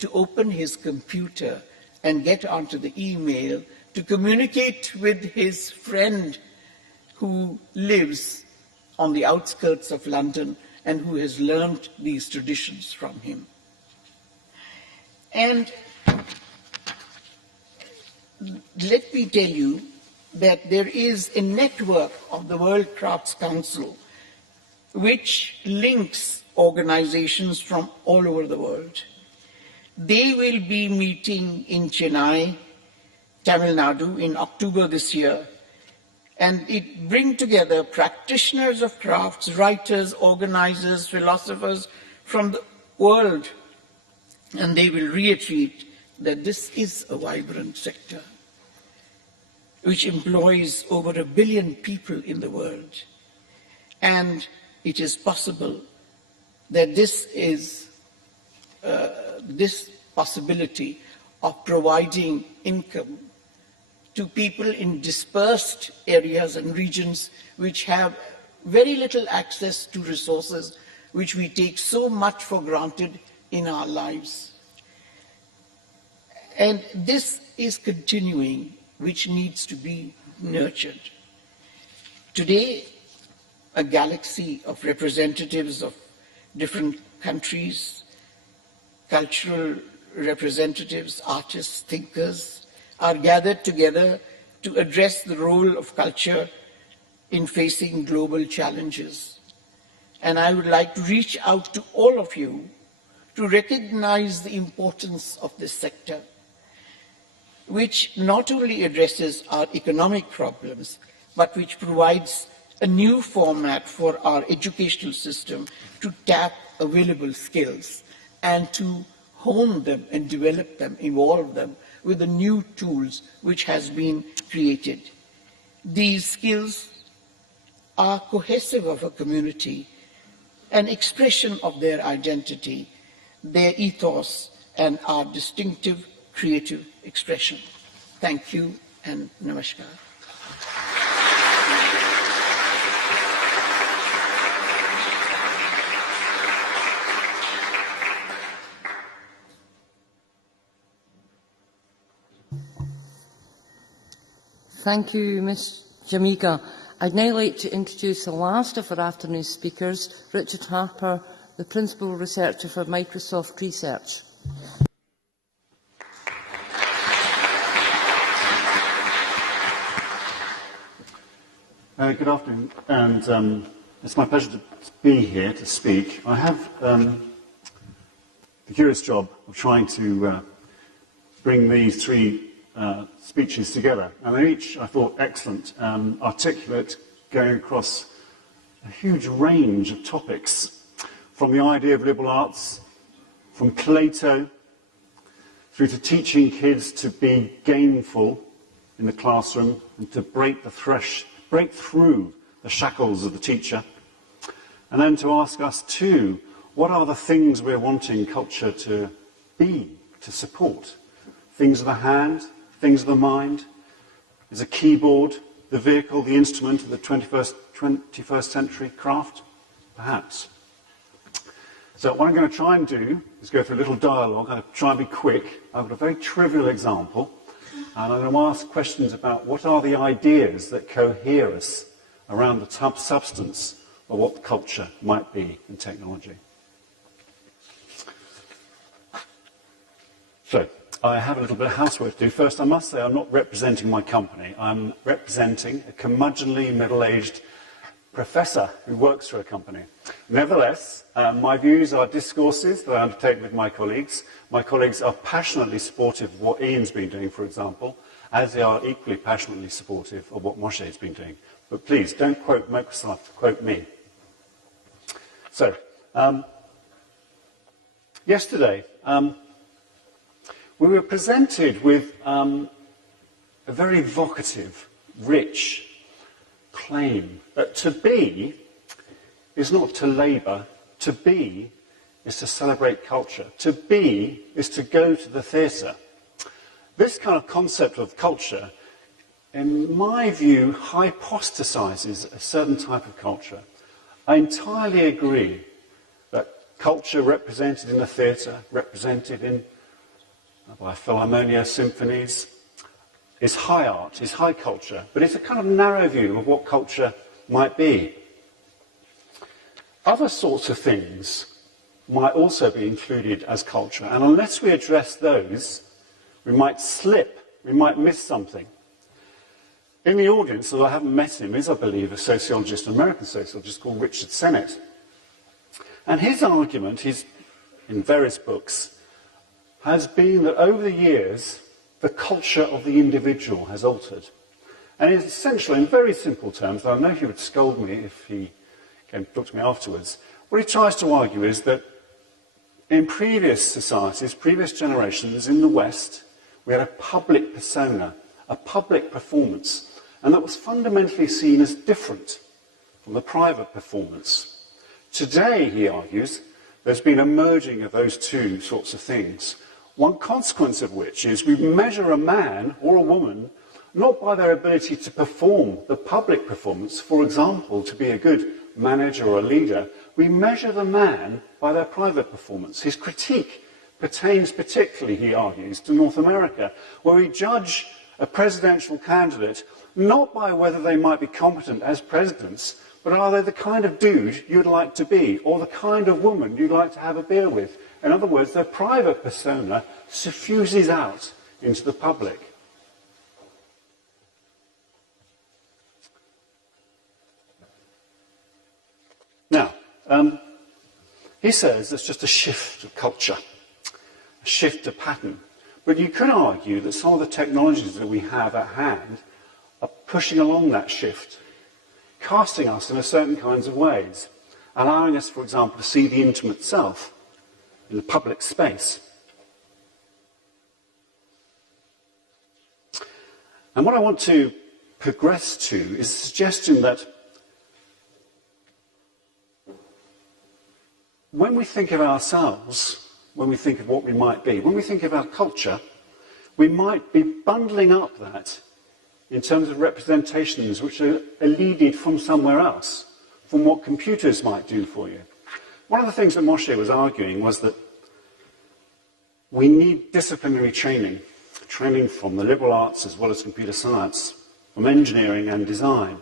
to open his computer and get onto the email to communicate with his friend who lives on the outskirts of London and who has learned these traditions from him. And let me tell you that there is a network of the World Crafts Council which links organizations from all over the world. They will be meeting in Chennai, Tamil Nadu, in October this year, and it brings together practitioners of crafts, writers, organizers, philosophers from the world, and they will reiterate that this is a vibrant sector which employs over 1 billion people in the world. And it is possible that this possibility of providing income to people in dispersed areas and regions which have very little access to resources which we take so much for granted in our lives. And this is continuing, which needs to be nurtured. Today, a galaxy of representatives of different countries, cultural representatives, artists, thinkers, are gathered together to address the role of culture in facing global challenges. And I would like to reach out to all of you to recognize the importance of this sector, which not only addresses our economic problems, but which provides a new format for our educational system to tap available skills and to hone them and develop them, evolve them with the new tools which has been created. These skills are cohesive of a community, an expression of their identity, their ethos, and our distinctive creative expression. Thank you and namaskar. Thank you, Ms. Jamika. I'd now like to introduce the last of our afternoon speakers, Richard Harper, the Principal Researcher for Microsoft Research. Good afternoon, and it's my pleasure to be here to speak. I have the curious job of trying to bring these three speeches together, and they're each, I thought, excellent, articulate, going across a huge range of topics, from the idea of liberal arts, from Plato, through to teaching kids to be gainful in the classroom and to break through the shackles of the teacher, and then to ask us too, what are the things we're wanting culture to be, to support? Things of the hand, things of the mind? Is a keyboard the vehicle, the instrument of the 21st century craft? Perhaps. So what I'm going to try and do is go through a little dialogue. I'm going to try and be quick. I've got a very trivial example, and I'm going to ask questions about what are the ideas that cohere us around the substance of what culture might be in technology. So, I have a little bit of housework to do. First, I must say I'm not representing my company. I'm representing a curmudgeonly, middle-aged professor who works for a company. Nevertheless, my views are discourses that I undertake with my colleagues. My colleagues are passionately supportive of what Ian's been doing, for example, as they are equally passionately supportive of what Moshe's been doing. But please, don't quote Microsoft, quote me. So, yesterday, we were presented with a very evocative, rich claim that to be is not to labour, to be is to celebrate culture, to be is to go to the theatre. This kind of concept of culture, in my view, hypostasizes a certain type of culture. I entirely agree that culture represented in the theatre, represented in by Philharmonia symphonies, is high art, is high culture, but it's a kind of narrow view of what culture might be. Other sorts of things might also be included as culture, and unless we address those, we might slip, we might miss something. In the audience, although I haven't met him, is, I believe, a sociologist, an American sociologist called Richard Sennett. And his argument, he's in various books, has been that over the years, the culture of the individual has altered. And it's essentially, in very simple terms, though I know he would scold me if he came to talk to me afterwards, what he tries to argue is that in previous societies, previous generations in the West, we had a public persona, a public performance, and that was fundamentally seen as different from the private performance. Today, he argues, there's been a merging of those two sorts of things. One consequence of which is we measure a man or a woman not by their ability to perform the public performance, for example, to be a good manager or a leader. We measure the man by their private performance. His critique pertains particularly, he argues, to North America, where we judge a presidential candidate not by whether they might be competent as presidents, but are they the kind of dude you'd like to be, or the kind of woman you'd like to have a beer with. In other words, their private persona suffuses out into the public. Now, he says it's just a shift of culture, a shift of pattern. But you could argue that some of the technologies that we have at hand are pushing along that shift, casting us in a certain kinds of ways, allowing us, for example, to see the intimate self in the public space. And what I want to progress to is a suggestion that when we think of ourselves, when we think of what we might be, when we think of our culture, we might be bundling up that in terms of representations which are elided from somewhere else, from what computers might do for you. One of the things that Moshe was arguing was that we need disciplinary training from the liberal arts as well as computer science, from engineering and design.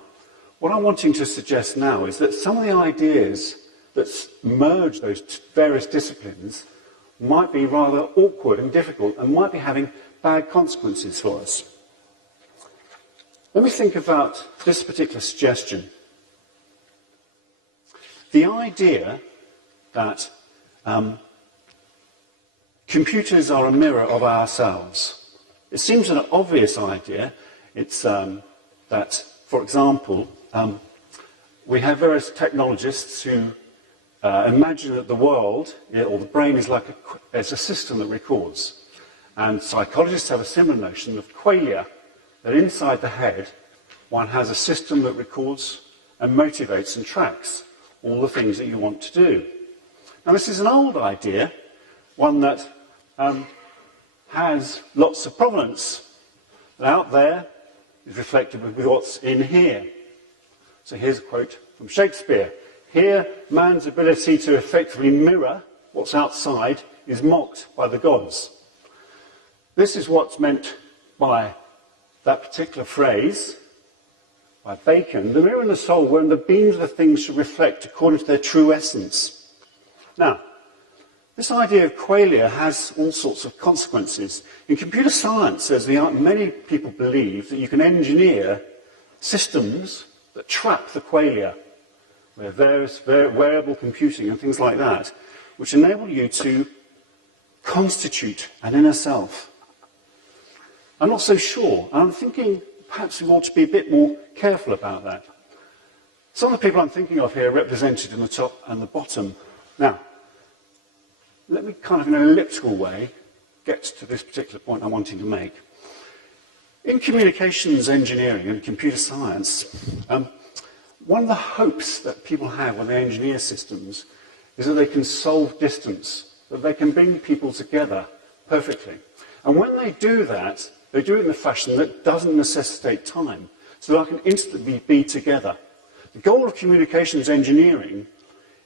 What I'm wanting to suggest now is that some of the ideas that merge those various disciplines might be rather awkward and difficult and might be having bad consequences for us. Let me think about this particular suggestion. The idea that computers are a mirror of ourselves. It seems an obvious idea. It's that, for example, we have various technologists who imagine that the world, or the brain, is like a system that records. And psychologists have a similar notion of qualia, that inside the head, one has a system that records and motivates and tracks all the things that you want to do. Now, this is an old idea, one that has lots of provenance. Out there is reflected with what's in here. So here's a quote from Shakespeare. Here, man's ability to effectively mirror what's outside is mocked by the gods. This is what's meant by that particular phrase, by Bacon. The mirror and the soul, wherein the beams of the things should reflect according to their true essence. Now, This idea of qualia has all sorts of consequences. In computer science, many people believe that you can engineer systems that trap the qualia, where various variable computing and things like that, which enable you to constitute an inner self. I'm not so sure. I'm thinking perhaps we ought to be a bit more careful about that. Some of the people I'm thinking of here are represented in the top and the bottom. Now, let me kind of in an elliptical way get to this particular point I'm wanting to make. In communications engineering and computer science, one of the hopes that people have when they engineer systems is that they can solve distance, that they can bring people together perfectly. And when they do that, they do it in a fashion that doesn't necessitate time, so that I can instantly be together. The goal of communications engineering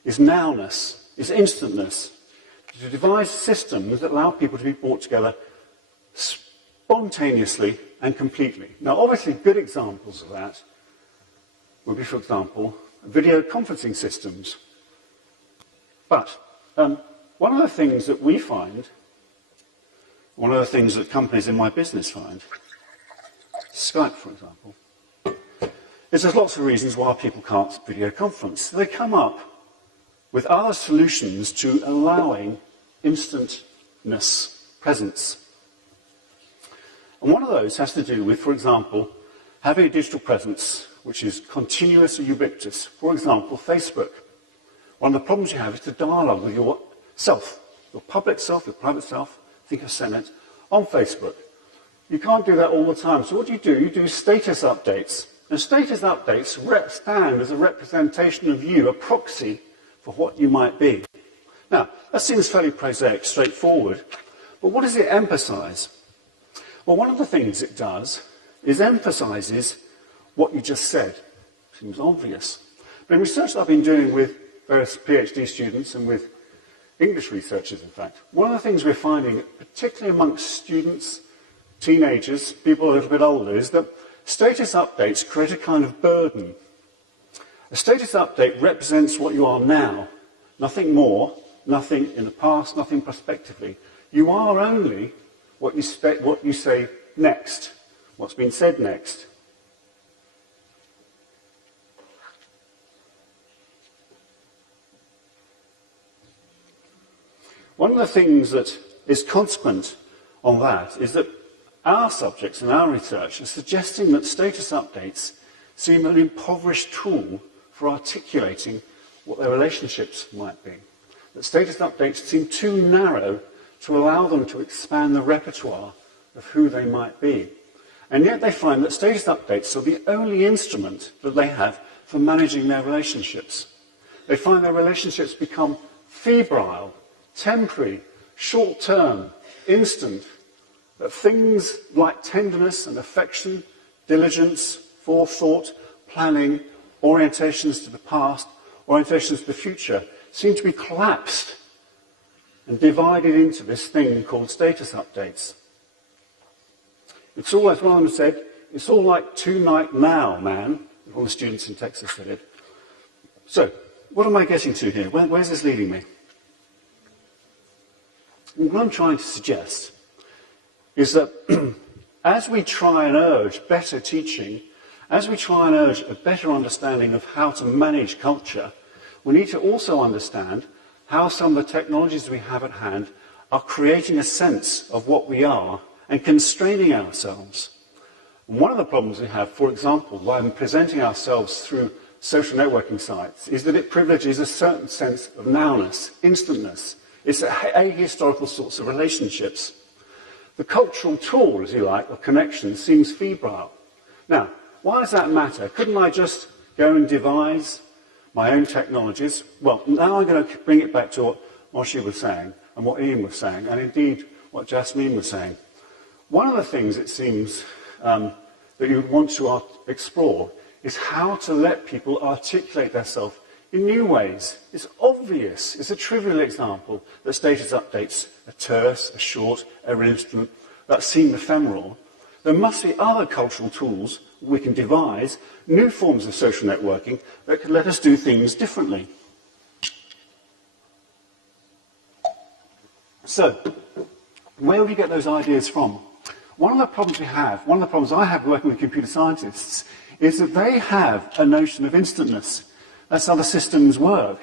is nowness, is instantness, to devise systems that allow people to be brought together spontaneously and completely. Now, obviously, good examples of that would be, for example, video conferencing systems. But one of the things that we find, one of the things that companies in my business find, Skype, for example, is there's lots of reasons why people can't video conference. They come up with other solutions to allowing instantness, presence. And one of those has to do with, for example, having a digital presence which is continuous and ubiquitous. For example, Facebook. One of the problems you have is to dialogue with yourself, your public self, your private self, think of Senate, on Facebook. You can't do that all the time. So what do? You do status updates. And status updates stand as a representation of you, a proxy for what you might be. Now, that seems fairly prosaic, straightforward, but what does it emphasize? Well, one of the things it does is emphasizes what you just said. Seems obvious. But in research that I've been doing with various PhD students and with English researchers, in fact, one of the things we're finding, particularly amongst students, teenagers, people a little bit older, is that status updates create a kind of burden. A status update represents what you are now, nothing more, nothing in the past, nothing prospectively. You are only what you say next, what's been said next. One of the things that is consequent on that is that our subjects and our research are suggesting that status updates seem an impoverished tool for articulating what their relationships might be. That status updates seem too narrow to allow them to expand the repertoire of who they might be. And yet they find that status updates are the only instrument that they have for managing their relationships. They find their relationships become febrile, temporary, short-term, instant, that things like tenderness and affection, diligence, forethought, planning, orientations to the past, orientations to the future, seem to be collapsed and divided into this thing called status updates. It's all, as one of them said, it's all like two-night now, man. All the students in Texas said it. So, what am I getting to here? Where's this leading me? What I'm trying to suggest is that as we try and urge better teaching, as we try and urge a better understanding of how to manage culture, we need to also understand how some of the technologies we have at hand are creating a sense of what we are and constraining ourselves. And one of the problems we have, for example, when presenting ourselves through social networking sites, is that it privileges a certain sense of nowness, instantness. It's ahistorical sorts of relationships. The cultural tool, as you like, of connection, seems febrile. Now, why does that matter? Couldn't I just go and devise my own technologies? Well, now I'm going to bring it back to what Moshe was saying, and what Ian was saying, and indeed what Jasmine was saying. One of the things it seems that you want to explore is how to let people articulate themselves in new ways. It's obvious, it's a trivial example, that status updates are terse, are short, are instant, that seem ephemeral. There must be other cultural tools we can devise, new forms of social networking that can let us do things differently. So, where would you get those ideas from? One of the problems we have, one of the problems I have working with computer scientists, is that they have a notion of instantness. That's how the systems work.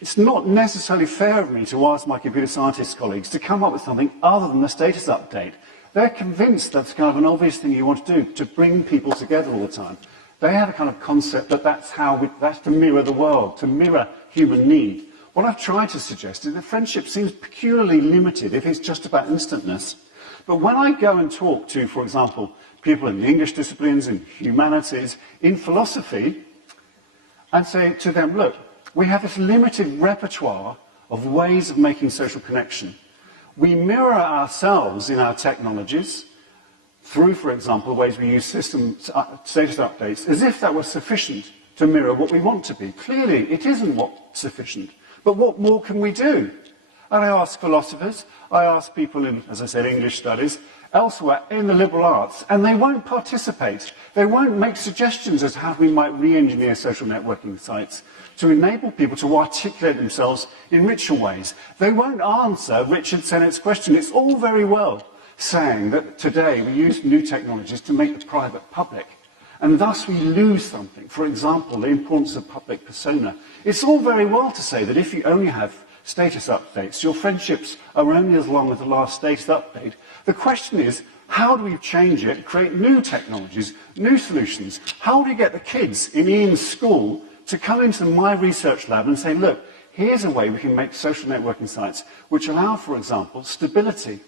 It's not necessarily fair of me to ask my computer scientist colleagues to come up with something other than the status update. They're convinced that's kind of an obvious thing you want to do, to bring people together all the time. They have a kind of concept that that's to mirror the world, to mirror human need. What I've tried to suggest is that friendship seems peculiarly limited if it's just about instantness. But when I go and talk to, for example, people in the English disciplines, in humanities, in philosophy, and say to them, look, we have this limited repertoire of ways of making social connection. We mirror ourselves in our technologies through, for example, the ways we use status updates, as if that was sufficient to mirror what we want to be. Clearly, it isn't sufficient. But what more can we do? And I ask philosophers, I ask people in, as I said, English studies, elsewhere in the liberal arts, and they won't participate. They won't make suggestions as to how we might re-engineer social networking sites to enable people to articulate themselves in richer ways. They won't answer Richard Sennett's question. It's all very well saying that today we use new technologies to make the private public, and thus we lose something. For example, the importance of public persona. It's all very well to say that if you only have status updates, your friendships are only as long as the last status update. The question is, how do we change it, create new technologies, new solutions? How do we get the kids in Ian's school to come into my research lab and say, look, here's a way we can make social networking sites which allow, for example, stability,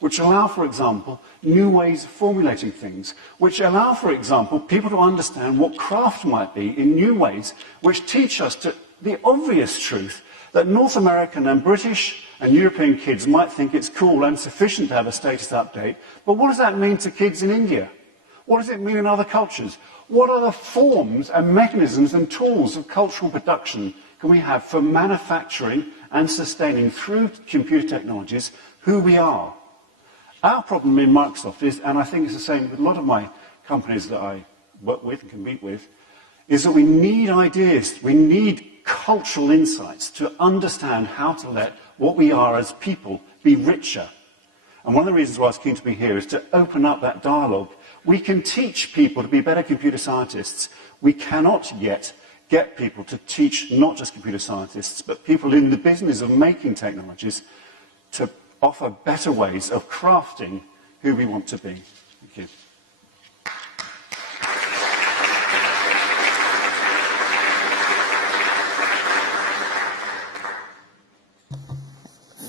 which allow, for example, new ways of formulating things, which allow, for example, people to understand what craft might be in new ways, which teach us the obvious truth that North American and British and European kids might think it's cool and sufficient to have a status update, but what does that mean to kids in India? What does it mean in other cultures? What other forms and mechanisms and tools of cultural production can we have for manufacturing and sustaining through computer technologies who we are? Our problem in Microsoft is, and I think it's the same with a lot of my companies that I work with and compete with, is that we need ideas, we need cultural insights to understand how to let what we are as people be richer. And one of the reasons why I was keen to be here is to open up that dialogue. We can teach people to be better computer scientists. We cannot yet get people to teach not just computer scientists, but people in the business of making technologies to offer better ways of crafting who we want to be. Thank you.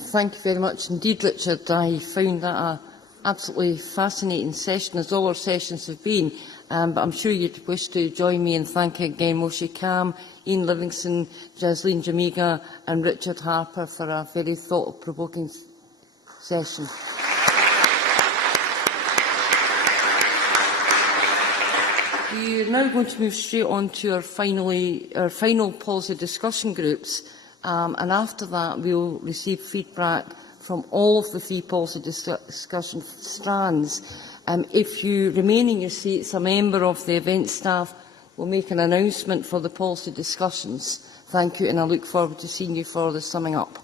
Thank you very much indeed, Richard. I found that an absolutely fascinating session, as all our sessions have been. But I'm sure you'd wish to join me in thanking again Moshe Kam, Ian Livingston, Jasleen Jamiga and Richard Harper for a very thought-provoking session. We are now going to move straight on to our final policy discussion groups. And after that, we will receive feedback from all of the three policy discussion strands. If you remain in your seats, a member of the event staff will make an announcement for the policy discussions. Thank you, and I look forward to seeing you for the summing up.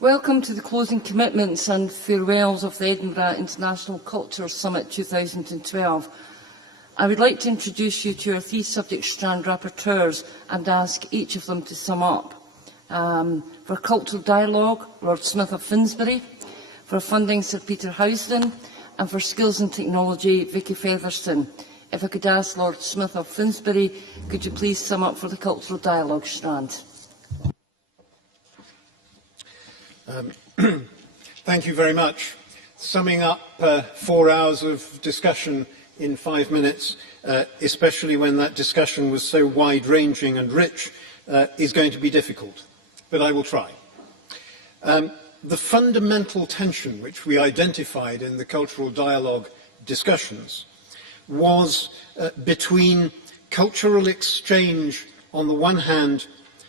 Welcome to the closing commitments and farewells of the Edinburgh International Culture Summit 2012. I would like to introduce you to our three subject strand rapporteurs and ask each of them to sum up. For Cultural Dialogue, Lord Smith of Finsbury; for Funding, Sir Peter Housden; and for Skills and Technology, Vicky Featherston. If I could ask Lord Smith of Finsbury, could you please sum up for the Cultural Dialogue strand? Thank you very much. Summing up 4 hours of discussion in 5 minutes, especially when that discussion was so wide-ranging and rich, is going to be difficult, but I will try. The fundamental tension which we identified in the cultural dialogue discussions was between cultural exchange on the one hand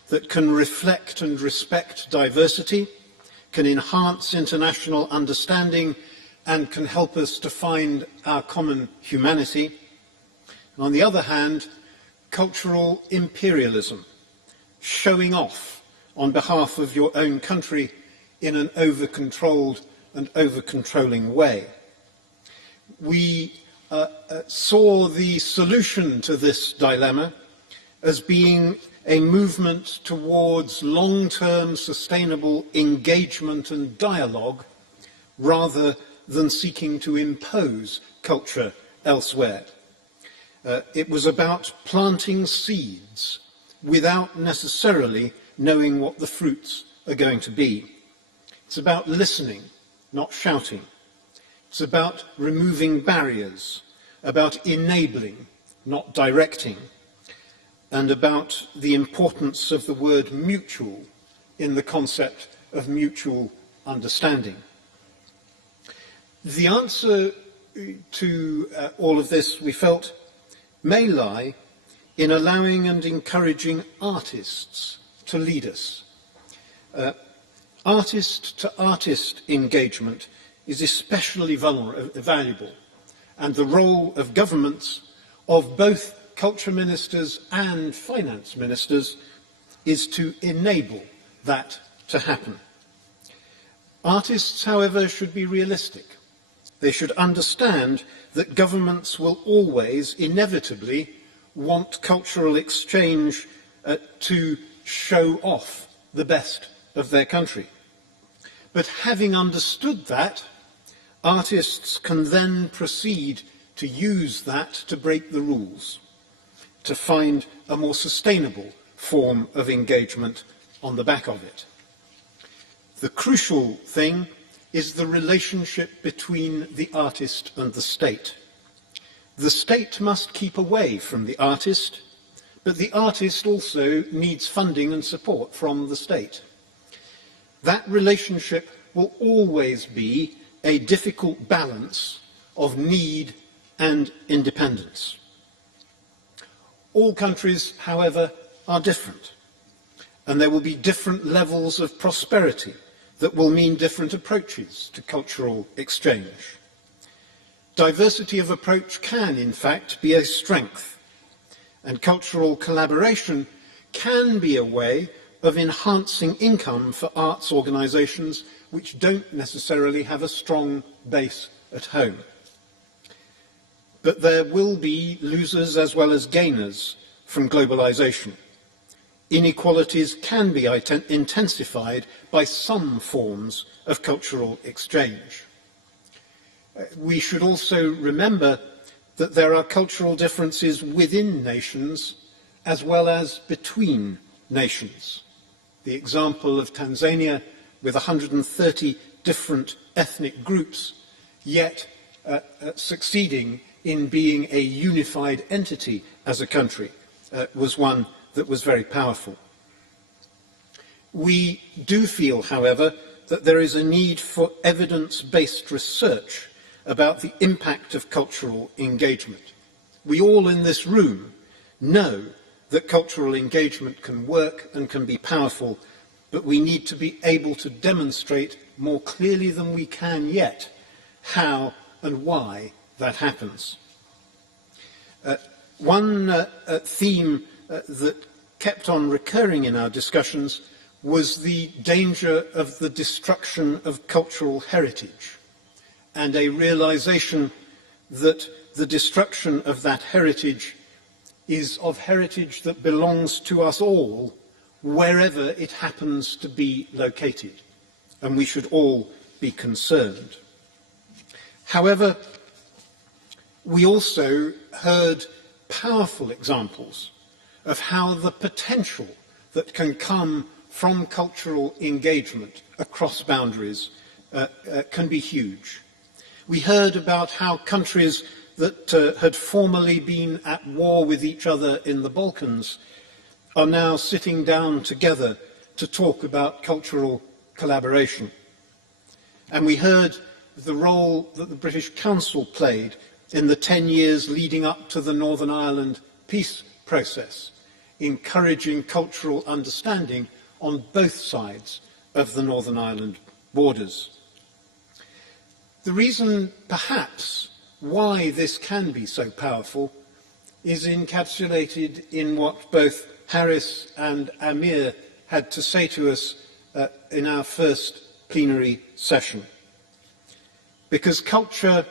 that can reflect and respect diversity, can enhance international understanding, and can help us to find our common humanity. And on the other hand, cultural imperialism, showing off on behalf of your own country in an over-controlled and over-controlling way. We saw the solution to this dilemma as being a movement towards long-term sustainable engagement and dialogue rather than seeking to impose culture elsewhere. It was about planting seeds without necessarily knowing what the fruits are going to be. It's about listening, not shouting. It's about removing barriers, about enabling, not directing, and about the importance of the word mutual in the concept of mutual understanding. The answer to all of this, we felt, may lie in allowing and encouraging artists to lead us. Artist-to-artist engagement is especially valuable, and the role of governments, of both culture ministers and finance ministers, is to enable that to happen. Artists, however, should be realistic. They should understand that governments will always, inevitably, want cultural exchange to show off the best of their country. But having understood that, artists can then proceed to use that to break the rules, to find a more sustainable form of engagement on the back of it. The crucial thing is the relationship between the artist and the state. The state must keep away from the artist, but the artist also needs funding and support from the state. That relationship will always be a difficult balance of need and independence. All countries, however, are different, and there will be different levels of prosperity that will mean different approaches to cultural exchange. Diversity of approach can, in fact, be a strength, and cultural collaboration can be a way of enhancing income for arts organisations which don't necessarily have a strong base at home. But there will be losers as well as gainers from globalisation. Inequalities can be intensified by some forms of cultural exchange. We should also remember that there are cultural differences within nations as well as between nations. The example of Tanzania with 130 different ethnic groups, yet succeeding in being a unified entity as a country, was one that was very powerful. We do feel, however, that there is a need for evidence-based research about the impact of cultural engagement. We all in this room know that cultural engagement can work and can be powerful, but we need to be able to demonstrate more clearly than we can yet how and why that happens. One theme that kept on recurring in our discussions was the danger of the destruction of cultural heritage, and a realization that the destruction of that heritage is of heritage that belongs to us all, wherever it happens to be located, and we should all be concerned. However, we also heard powerful examples of how the potential that can come from cultural engagement across boundaries can be huge. We heard about how countries that had formerly been at war with each other in the Balkans are now sitting down together to talk about cultural collaboration. And we heard the role that the British Council played in the 10 years leading up to the Northern Ireland peace process, encouraging cultural understanding on both sides of the Northern Ireland borders. The reason, perhaps, why this can be so powerful is encapsulated in what both Harris and Amir had to say to us in our first plenary session. Because culture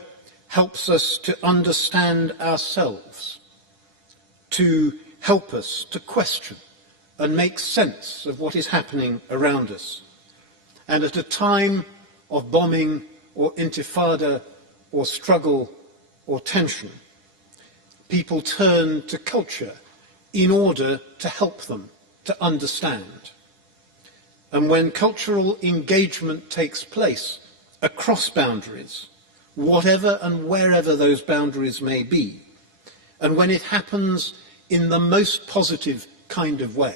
helps us to understand ourselves, to help us to question and make sense of what is happening around us. And at a time of bombing or intifada or struggle or tension, people turn to culture in order to help them to understand. And when cultural engagement takes place across boundaries, whatever and wherever those boundaries may be, and when it happens in the most positive kind of way,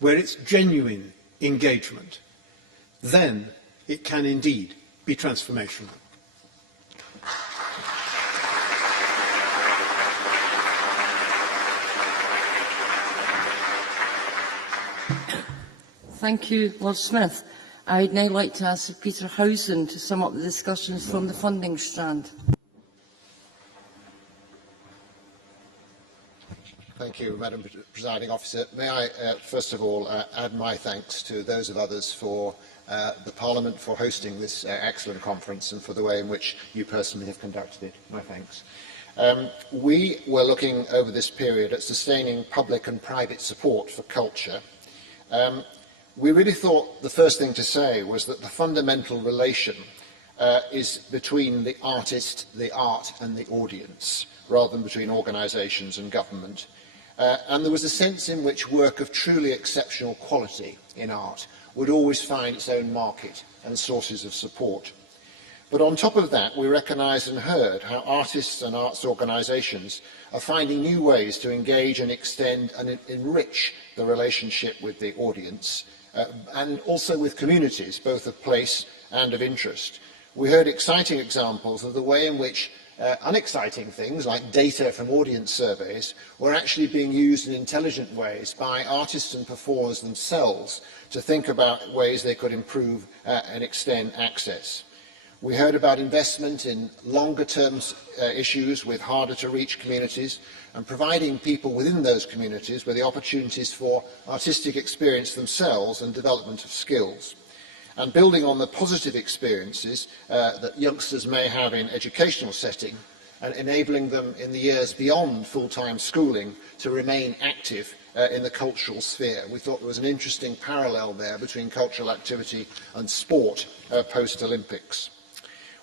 where it's genuine engagement, then it can indeed be transformational. Thank you, Lord Smith. I'd now like to ask Peter Housen to sum up the discussions from the funding strand. Thank you, Madam Presiding Officer. May I, first of all, add my thanks to those of others for the Parliament for hosting this excellent conference and for the way in which you personally have conducted it. My thanks. We were looking over this period at sustaining public and private support for culture. We really thought the first thing to say was that the fundamental relation is between the artist, the art and the audience, rather than between organisations and government. And there was a sense in which work of truly exceptional quality in art would always find its own market and sources of support. But on top of that, we recognised and heard how artists and arts organisations are finding new ways to engage and extend and enrich the relationship with the audience, and also with communities, both of place and of interest. We heard exciting examples of the way in which unexciting things like data from audience surveys were actually being used in intelligent ways by artists and performers themselves to think about ways they could improve and extend access. We heard about investment in longer-term issues with harder-to-reach communities and providing people within those communities with the opportunities for artistic experience themselves and development of skills. And building on the positive experiences that youngsters may have in educational setting and enabling them in the years beyond full-time schooling to remain active in the cultural sphere. We thought there was an interesting parallel there between cultural activity and sport post-Olympics.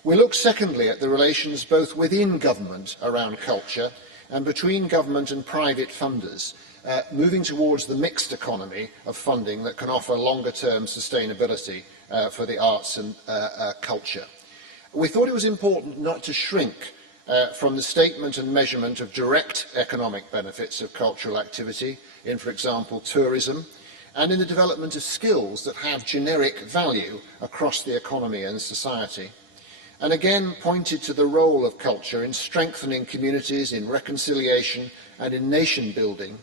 We looked secondly at the relations both within government around culture and between government and private funders, moving towards the mixed economy of funding that can offer longer-term sustainability for the arts and culture. We thought it was important not to shrink from the statement and measurement of direct economic benefits of cultural activity in, for example, tourism, and in the development of skills that have generic value across the economy and society. And again pointed to the role of culture in strengthening communities, in reconciliation and in nation building,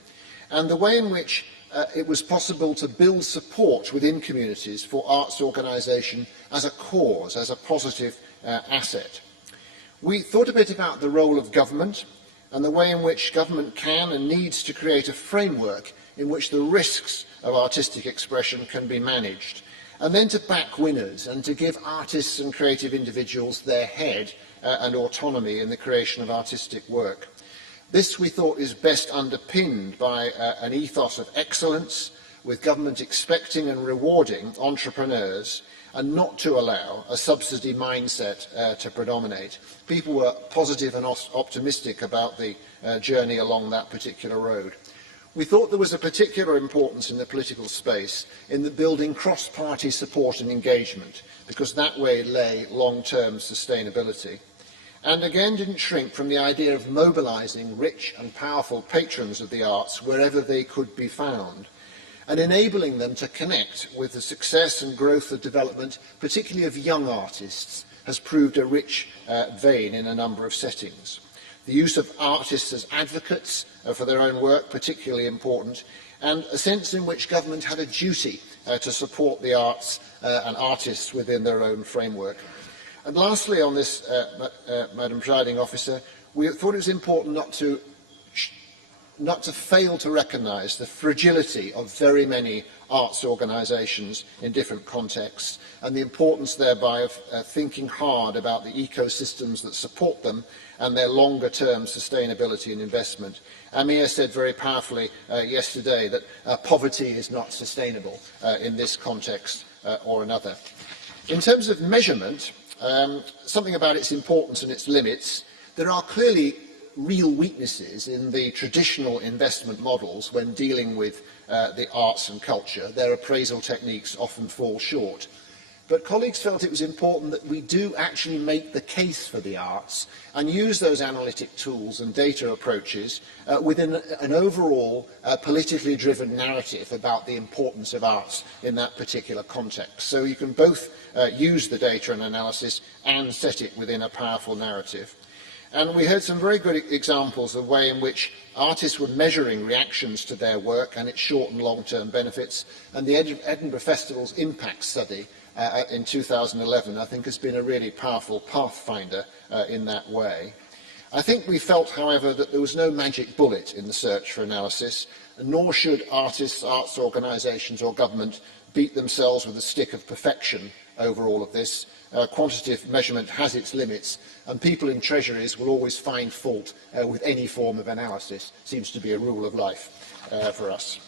and the way in which it was possible to build support within communities for arts organisation as a cause, as a positive asset. We thought a bit about the role of government and the way in which government can and needs to create a framework in which the risks of artistic expression can be managed, and then to back winners and to give artists and creative individuals their head and autonomy in the creation of artistic work. This, we thought, is best underpinned by an ethos of excellence, with government expecting and rewarding entrepreneurs and not to allow a subsidy mindset to predominate. People were positive and optimistic about the journey along that particular road. We thought there was a particular importance in the political space in the building cross-party support and engagement, because that way lay long-term sustainability. And again didn't shrink from the idea of mobilising rich and powerful patrons of the arts wherever they could be found, and enabling them to connect with the success and growth of development, particularly of young artists, has proved a rich vein in a number of settings. The use of artists as advocates for their own work, particularly important, and a sense in which government had a duty to support the arts and artists within their own framework. And lastly on this, Madam Presiding Officer, we thought it was important not to fail to recognise the fragility of very many arts organisations in different contexts and the importance thereby of thinking hard about the ecosystems that support them and their longer-term sustainability and investment. Amir said very powerfully yesterday that poverty is not sustainable in this context or another. In terms of measurement, something about its importance and its limits, there are clearly real weaknesses in the traditional investment models when dealing with the arts and culture. Their appraisal techniques often fall short. But colleagues felt it was important that we do actually make the case for the arts and use those analytic tools and data approaches within an overall politically driven narrative about the importance of arts in that particular context. So you can both use the data and analysis and set it within a powerful narrative. And we heard some very good examples of the way in which artists were measuring reactions to their work and its short and long-term benefits. And the Edinburgh Festival's impact study in 2011, I think, has been a really powerful pathfinder in that way. I think we felt, however, that there was no magic bullet in the search for analysis, nor should artists, arts organisations or government beat themselves with a stick of perfection over all of this. Quantitative measurement has its limits, and people in treasuries will always find fault with any form of analysis. Seems to be a rule of life for us.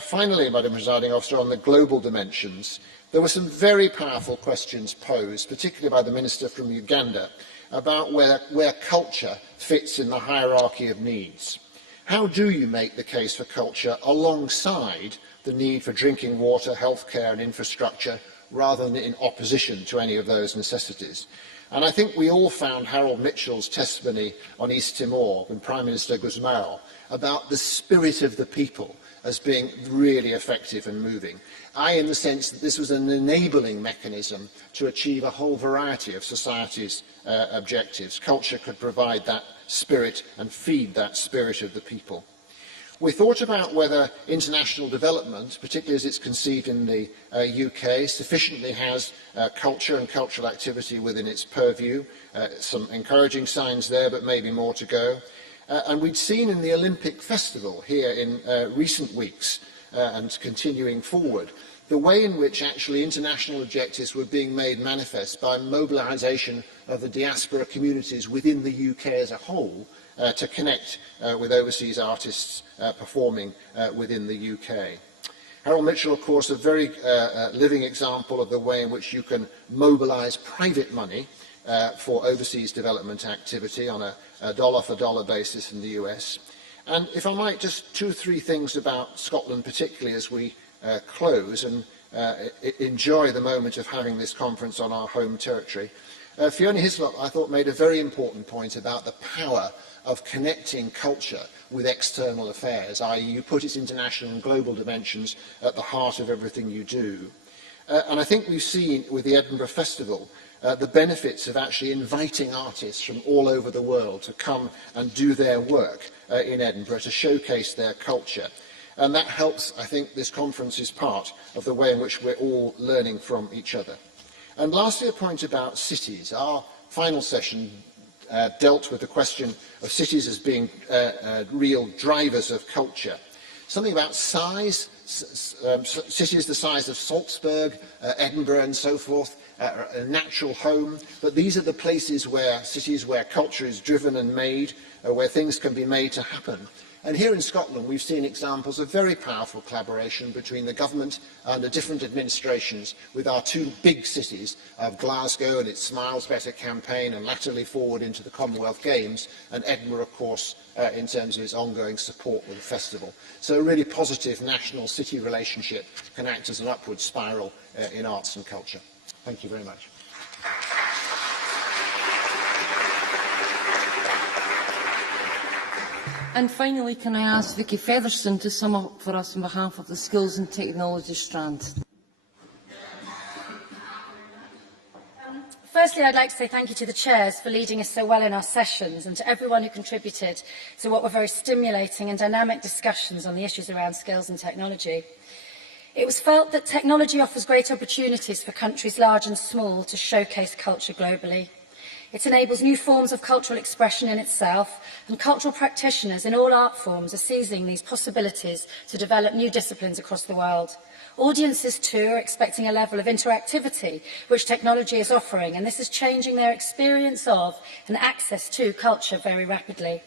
Finally, Madam Presiding Officer, on the global dimensions, there were some very powerful questions posed, particularly by the Minister from Uganda, about where culture fits in the hierarchy of needs. How do you make the case for culture alongside the need for drinking water, healthcare and infrastructure, rather than in opposition to any of those necessities? And I think we all found Harold Mitchell's testimony on East Timor when Prime Minister Guzmão about the spirit of the people as being really effective and moving. In the sense that this was an enabling mechanism to achieve a whole variety of society's objectives. Culture could provide that spirit and feed that spirit of the people. We thought about whether international development, particularly as it's conceived in the UK, sufficiently has culture and cultural activity within its purview. Some encouraging signs there, but maybe more to go. And we'd seen in the Olympic Festival here in recent weeks and continuing forward, the way in which actually international objectives were being made manifest by mobilisation of the diaspora communities within the UK as a whole to connect with overseas artists performing within the UK. Harold Mitchell, of course, a very living example of the way in which you can mobilise private money for overseas development activity on a dollar-for-dollar basis in the US. And if I might, just 2 or 3 things about Scotland, particularly as we close and enjoy the moment of having this conference on our home territory. Fiona Hislop, I thought, made a very important point about the power of connecting culture with external affairs, i.e. you put its international and global dimensions at the heart of everything you do. And I think we've seen with the Edinburgh Festival the benefits of actually inviting artists from all over the world to come and do their work in Edinburgh to showcase their culture. And that helps, I think, this conference is part of the way in which we're all learning from each other. And lastly, a point about cities. Our final session dealt with the question of cities as being real drivers of culture. Something about size, cities the size of Salzburg, Edinburgh and so forth, a natural home, but these are the places where, cities where culture is driven and made, where things can be made to happen. And here in Scotland, we've seen examples of very powerful collaboration between the government and the different administrations with our 2 big cities of Glasgow and its Smiles Better campaign and latterly forward into the Commonwealth Games, and Edinburgh, of course, in terms of its ongoing support with the festival. So a really positive national-city relationship can act as an upward spiral in arts and culture. Thank you very much. And finally, can I ask Vicky Featherstone to sum up for us on behalf of the Skills and Technology strand? Firstly, I'd like to say thank you to the chairs for leading us so well in our sessions, and to everyone who contributed to what were very stimulating and dynamic discussions on the issues around skills and technology. It was felt that technology offers great opportunities for countries large and small to showcase culture globally. It enables new forms of cultural expression in itself, and cultural practitioners in all art forms are seizing these possibilities to develop new disciplines across the world. Audiences, too, are expecting a level of interactivity which technology is offering, and this is changing their experience of and access to culture very rapidly.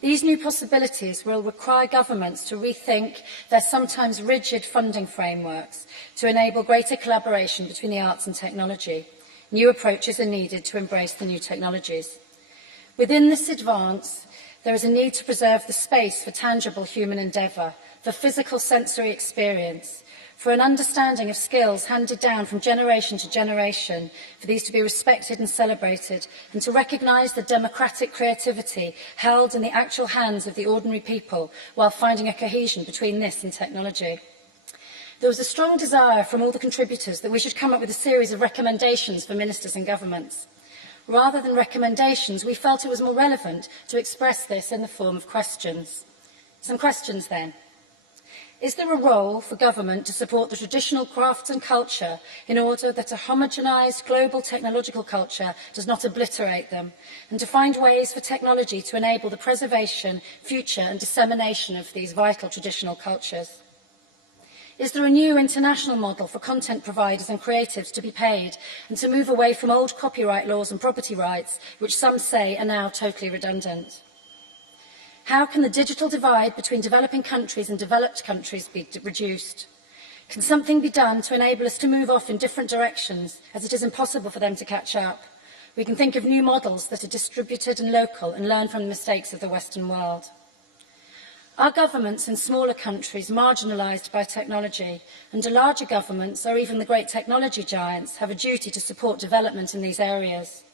These new possibilities will require governments to rethink their sometimes rigid funding frameworks to enable greater collaboration between the arts and technology. New approaches are needed to embrace the new technologies. Within this advance, there is a need to preserve the space for tangible human endeavour, for physical sensory experience, for an understanding of skills handed down from generation to generation, for these to be respected and celebrated, and to recognise the democratic creativity held in the actual hands of the ordinary people, while finding a cohesion between this and technology. There was a strong desire from all the contributors that we should come up with a series of recommendations for ministers and governments. Rather than recommendations, we felt it was more relevant to express this in the form of questions. Some questions then. Is there a role for government to support the traditional crafts and culture in order that a homogenised global technological culture does not obliterate them, and to find ways for technology to enable the preservation, future and dissemination of these vital traditional cultures? Is there a new international model for content providers and creatives to be paid, and to move away from old copyright laws and property rights, which some say are now totally redundant? How can the digital divide between developing countries and developed countries be reduced? Can something be done to enable us to move off in different directions, as it is impossible for them to catch up? We can think of new models that are distributed and local and learn from the mistakes of the Western world. Are governments in smaller countries marginalised by technology, and do larger governments, or even the great technology giants, have a duty to support development in these areas?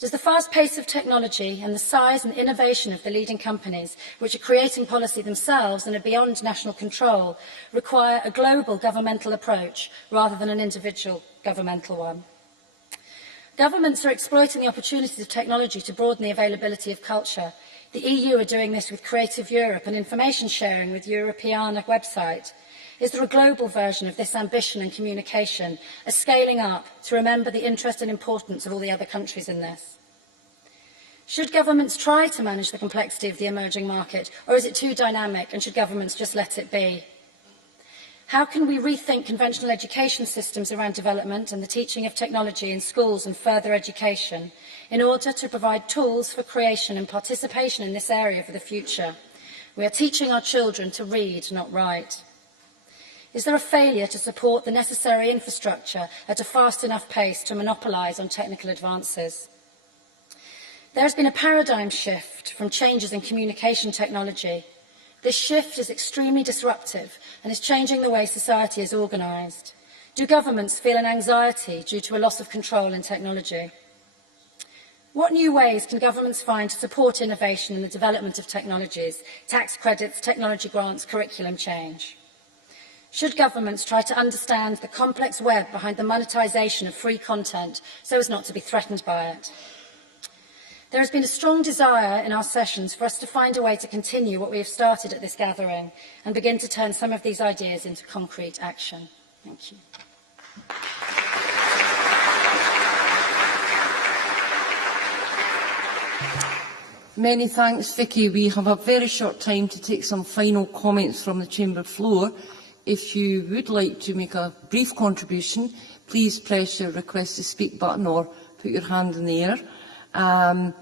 Does the fast pace of technology and the size and innovation of the leading companies, which are creating policy themselves and are beyond national control, require a global governmental approach rather than an individual governmental one? Governments are exploiting the opportunities of technology to broaden the availability of culture. The EU are doing this with Creative Europe and information sharing with Europeana website. Is there a global version of this ambition and communication, a scaling up to remember the interest and importance of all the other countries in this? Should governments try to manage the complexity of the emerging market, or is it too dynamic and should governments just let it be? How can we rethink conventional education systems around development and the teaching of technology in schools and further education in order to provide tools for creation and participation in this area for the future? We are teaching our children to read, not write. Is there a failure to support the necessary infrastructure at a fast enough pace to monopolise on technical advances? There has been a paradigm shift from changes in communication technology. This shift is extremely disruptive and is changing the way society is organised. Do governments feel an anxiety due to a loss of control in technology? What new ways can governments find to support innovation in the development of technologies, tax credits, technology grants, curriculum change? Should governments try to understand the complex web behind the monetisation of free content so as not to be threatened by it? There has been a strong desire in our sessions for us to find a way to continue what we have started at this gathering and begin to turn some of these ideas into concrete action. Thank you. Many thanks, Vicky. We have a very short time to take some final comments from the chamber floor. If you would like to make a brief contribution, please press your request to speak button or put your hand in the air. And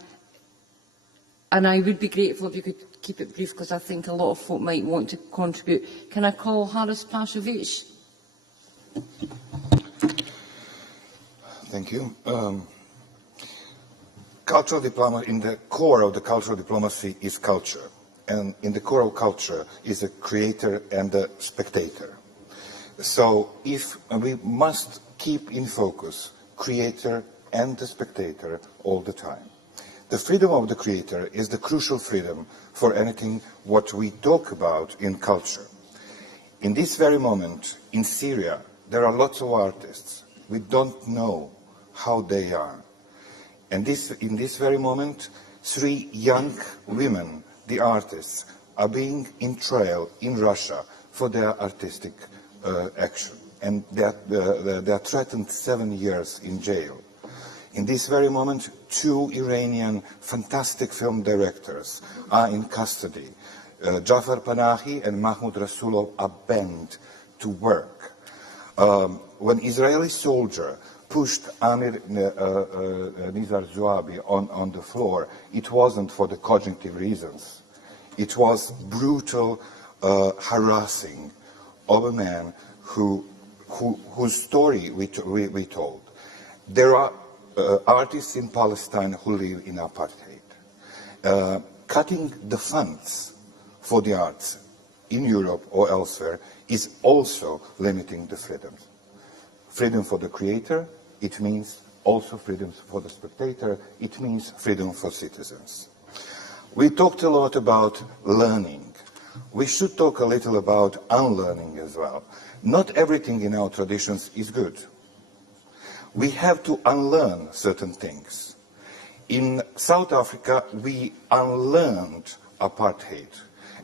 I would be grateful if you could keep it brief, because I think a lot of folk might want to contribute. Can I call Haris Pashovic? Thank you. Cultural diplomacy, in the core of the cultural diplomacy is culture. And in the core of culture is a creator and a spectator. So if we must keep in focus creator and the spectator all the time. The freedom of the creator is the crucial freedom for anything what we talk about in culture. In this very moment, in Syria, there are lots of artists. We don't know how they are. And in this very moment, 3 young women, the artists, are being in trial in Russia for their artistic action. And they are threatened 7 years in jail. In this very moment, 2 Iranian fantastic film directors are in custody. Jafar Panahi and Mahmoud Rasulov are banned to work. When Israeli soldier pushed Amir Nizar Zouabi on the floor, it wasn't for the cognitive reasons. It was brutal harassing of a man whose story we told. There are artists in Palestine who live in apartheid. Cutting the funds for the arts in Europe or elsewhere is also limiting the freedoms. Freedom for the creator, it means also freedom for the spectator, it means freedom for citizens. We talked a lot about learning. We should talk a little about unlearning as well. Not everything in our traditions is good. We have to unlearn certain things. In South Africa, we unlearned apartheid.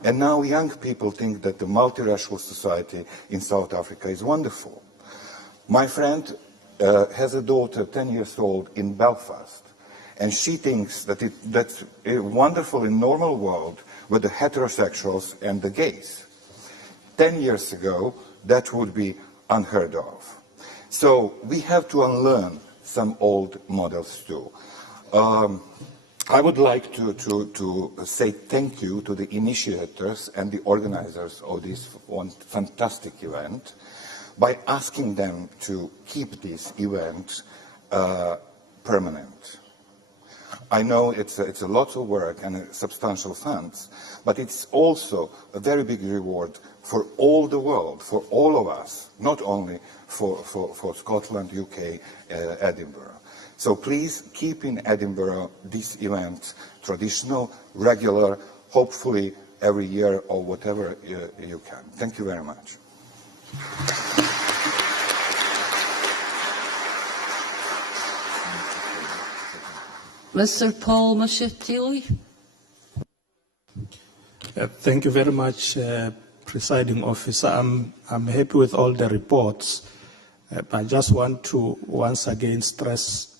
And now young people think that the multiracial society in South Africa is wonderful. My friend has a daughter, 10 years old, in Belfast. And she thinks that that's wonderful in normal world with the heterosexuals and the gays. 10 years ago, that would be unheard of. So we have to unlearn some old models too. I would like to say thank you to the initiators and the organizers of this one fantastic event by asking them to keep this event permanent. I know it's a lot of work and substantial funds, but it's also a very big reward for all the world, for all of us, not only for Scotland, UK, Edinburgh. So please keep in Edinburgh this event traditional, regular, hopefully every year or whatever you can. Thank you very much. Mr. Paul Mashitili. Thank you very much, Presiding Officer. I'm happy with all the reports. I just want to once again stress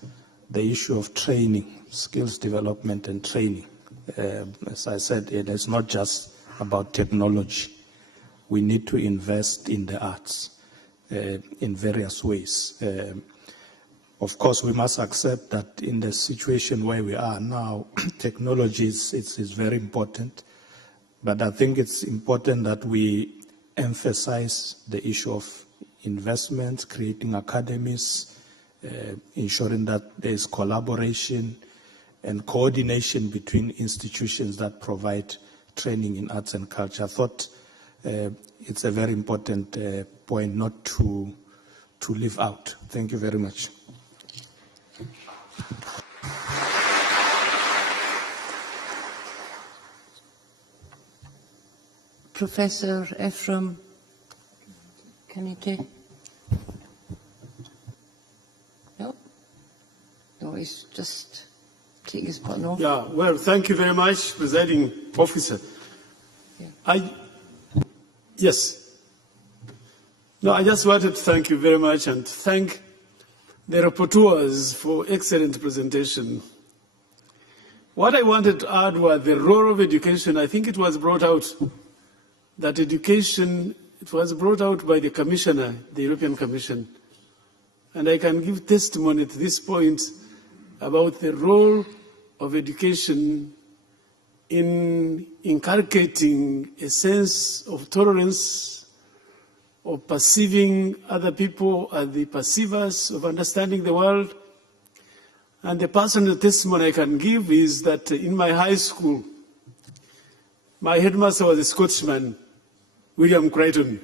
the issue of training, skills development and training. As I said, it is not just about technology. We need to invest in the arts in various ways. Of course, we must accept that in the situation where we are now, technology is very important. But I think it's important that we emphasize the issue of investment, creating academies, ensuring that there is collaboration and coordination between institutions that provide training in arts and culture. I thought it's a very important point not to leave out. Thank you very much. Professor Ephraim Kanite. No, he's just taking his button off. Yeah, well, thank you very much, Presiding Officer. Yeah. Yes. No, I just wanted to thank you very much and thank the rapporteurs for excellent presentation. What I wanted to add was the role of education. I think it was brought out that education, it was brought out by the Commissioner, the European Commission. And I can give testimony at this point about the role of education in inculcating a sense of tolerance, of perceiving other people as the perceivers, of understanding the world. And the personal testimony I can give is that in my high school, my headmaster was a Scotsman, William Crichton.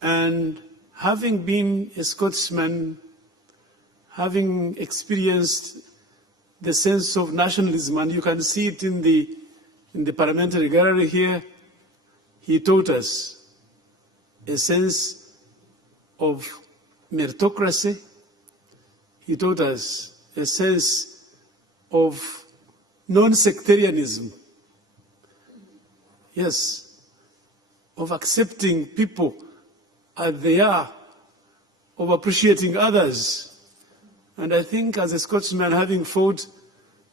And having been a Scotsman, having experienced the sense of nationalism, and you can see it in the parliamentary gallery here, he taught us a sense of meritocracy, he taught us a sense of non-sectarianism. Yes, of accepting people as they are, of appreciating others. And I think as a Scotsman, having fought,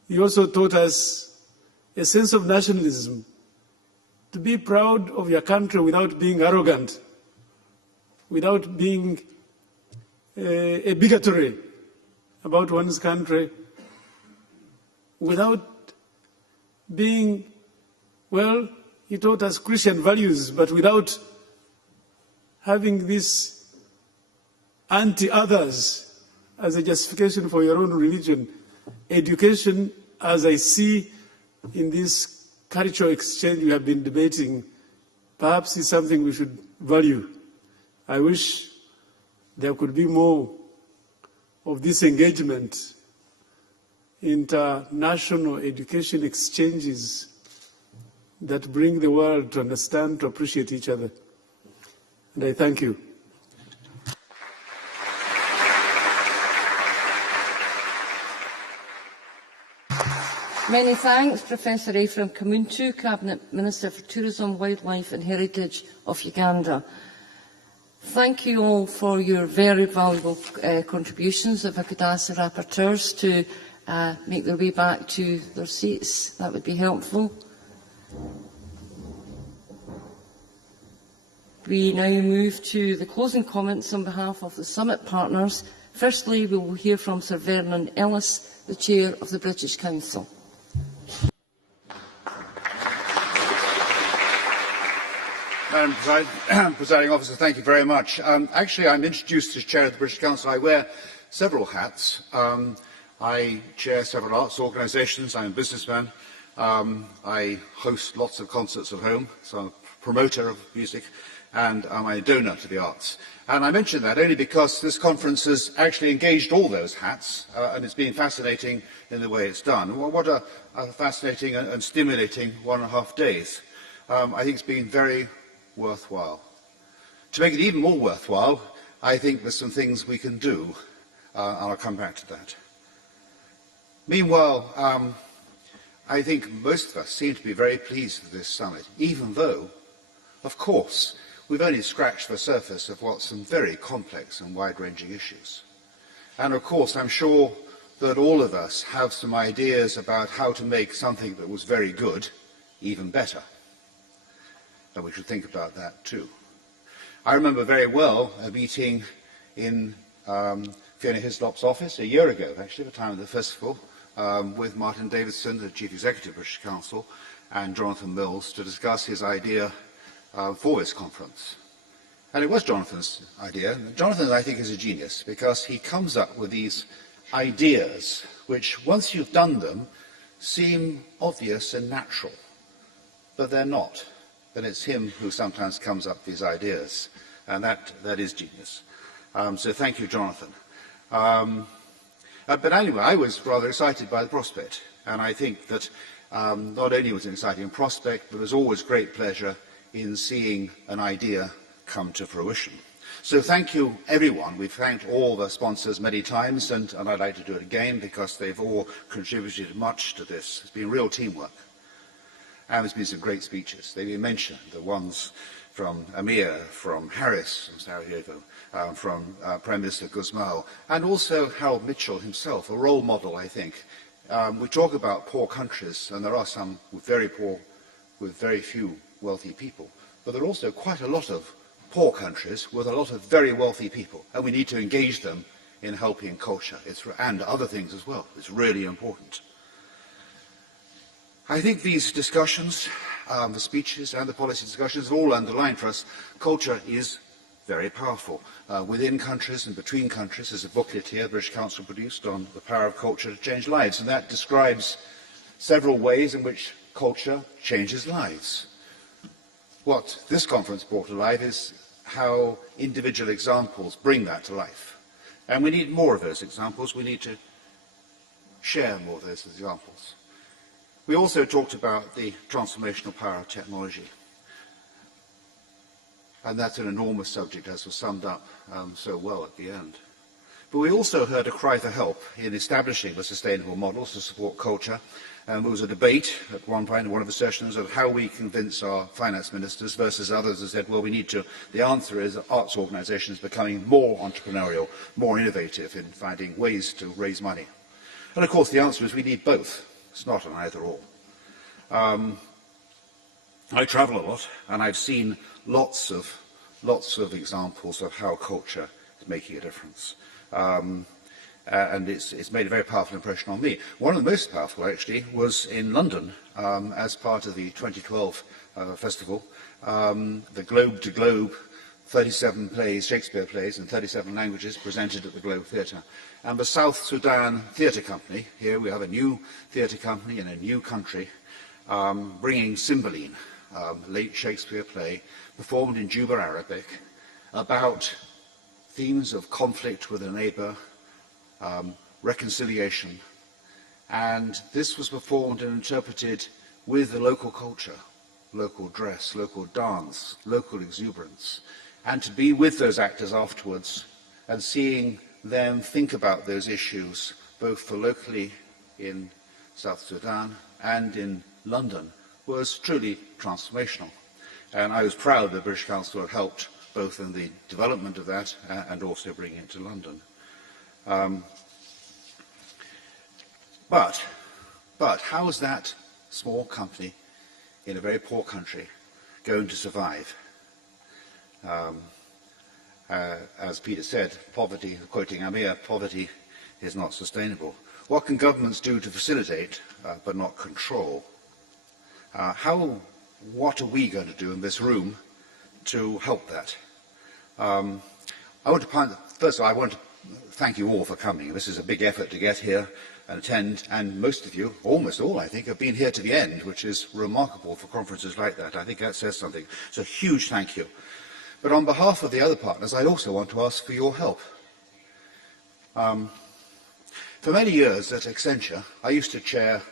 he also taught us a sense of nationalism, to be proud of your country without being arrogant, without being a bigotry about one's country, without being, well, he taught us Christian values, but without having this anti-others as a justification for your own religion. Education, as I see in this cultural exchange we have been debating, perhaps is something we should value. I wish there could be more of this engagement, international education exchanges that bring the world to understand, to appreciate each other. And I thank you. Many thanks, Professor Ephraim Kamuntu, Cabinet Minister for Tourism, Wildlife and Heritage of Uganda. Thank you all for your very valuable contributions. If I could ask the rapporteurs to make their way back to their seats, that would be helpful. We now move to the closing comments on behalf of the Summit partners. Firstly, we will hear from Sir Vernon Ellis, the Chair of the British Council. Madam Presiding Officer, thank you very much. Actually, I'm introduced as Chair of the British Council. I wear several hats. I chair several arts organisations. I'm a businessman. I host lots of concerts at home, so I'm a promoter of music, and I'm a donor to the arts. And I mention that only because this conference has actually engaged all those hats, and it's been fascinating in the way it's done. Well, what a fascinating and stimulating 1.5 days. I think it's been very worthwhile. To make it even more worthwhile, I think there's some things we can do, and I'll come back to that. Meanwhile, I think most of us seem to be very pleased with this summit, even though, of course, we've only scratched the surface of what's some very complex and wide-ranging issues. And of course, I'm sure that all of us have some ideas about how to make something that was very good even better. And we should think about that too. I remember very well a meeting in Fiona Hislop's office a year ago, actually, at the time of the festival, with Martin Davidson, the Chief Executive of the British Council, and Jonathan Mills to discuss his idea for this conference. And it was Jonathan's idea. Jonathan, I think, is a genius because he comes up with these ideas which, once you've done them, seem obvious and natural, but they're not. And it's him who sometimes comes up with these ideas, and that is genius. So thank you, Jonathan. But anyway, I was rather excited by the prospect, and I think that not only was it an exciting prospect, but there was always great pleasure in seeing an idea come to fruition. So thank you, everyone. We've thanked all the sponsors many times, and I'd like to do it again because they've all contributed much to this. It's been real teamwork. And there's been some great speeches. They've been mentioned, the ones from Amir, from Harris, from Sarajevo, from Prime Minister Guzmão, and also Harold Mitchell himself, a role model, I think. We talk about poor countries, and there are some with very poor, with very few wealthy people. But there are also quite a lot of poor countries with a lot of very wealthy people, and we need to engage them in helping culture and other things as well. It's really important. I think these discussions, the speeches and the policy discussions have all underlined for us culture is very powerful. Within countries and between countries, there's a booklet here the British Council produced on the power of culture to change lives, and that describes several ways in which culture changes lives. What this conference brought to life is how individual examples bring that to life. And we need more of those examples. We need to share more of those examples. We also talked about the transformational power of technology. And that's an enormous subject, as was summed up so well at the end. But we also heard a cry for help in establishing the sustainable models to support culture. There was a debate at one point in one of the sessions of how we convince our finance ministers versus others who said, well, we need to, the answer is arts organisations becoming more entrepreneurial, more innovative in finding ways to raise money. And of course the answer is we need both. It's not an either or. I travel a lot and I've seen lots of examples of how culture is making a difference. And it's made a very powerful impression on me. One of the most powerful, actually, was in London as part of the 2012 festival. The Globe to Globe, 37 plays, Shakespeare plays in 37 languages presented at the Globe Theatre. And the South Sudan Theatre Company, here we have a new theatre company in a new country, bringing Cymbeline, late Shakespeare play, performed in Juba Arabic, about themes of conflict with a neighbour, reconciliation, and this was performed and interpreted with the local culture, local dress, local dance, local exuberance, and to be with those actors afterwards and seeing them think about those issues both for locally in South Sudan and in London was truly transformational. And I was proud that the British Council had helped both in the development of that and also bringing it to London. But how is that small company in a very poor country going to survive? As Peter said, poverty, quoting Amir, poverty is not sustainable. What can governments do to facilitate but not control? What are we going to do in this room to help that? First of all, I want to thank you all for coming. This is a big effort to get here and attend, and most of you, almost all I think, have been here to the end, which is remarkable for conferences like that. I think that says something. So a huge thank you. But on behalf of the other partners, I also want to ask for your help. For many years at Accenture, I used to chair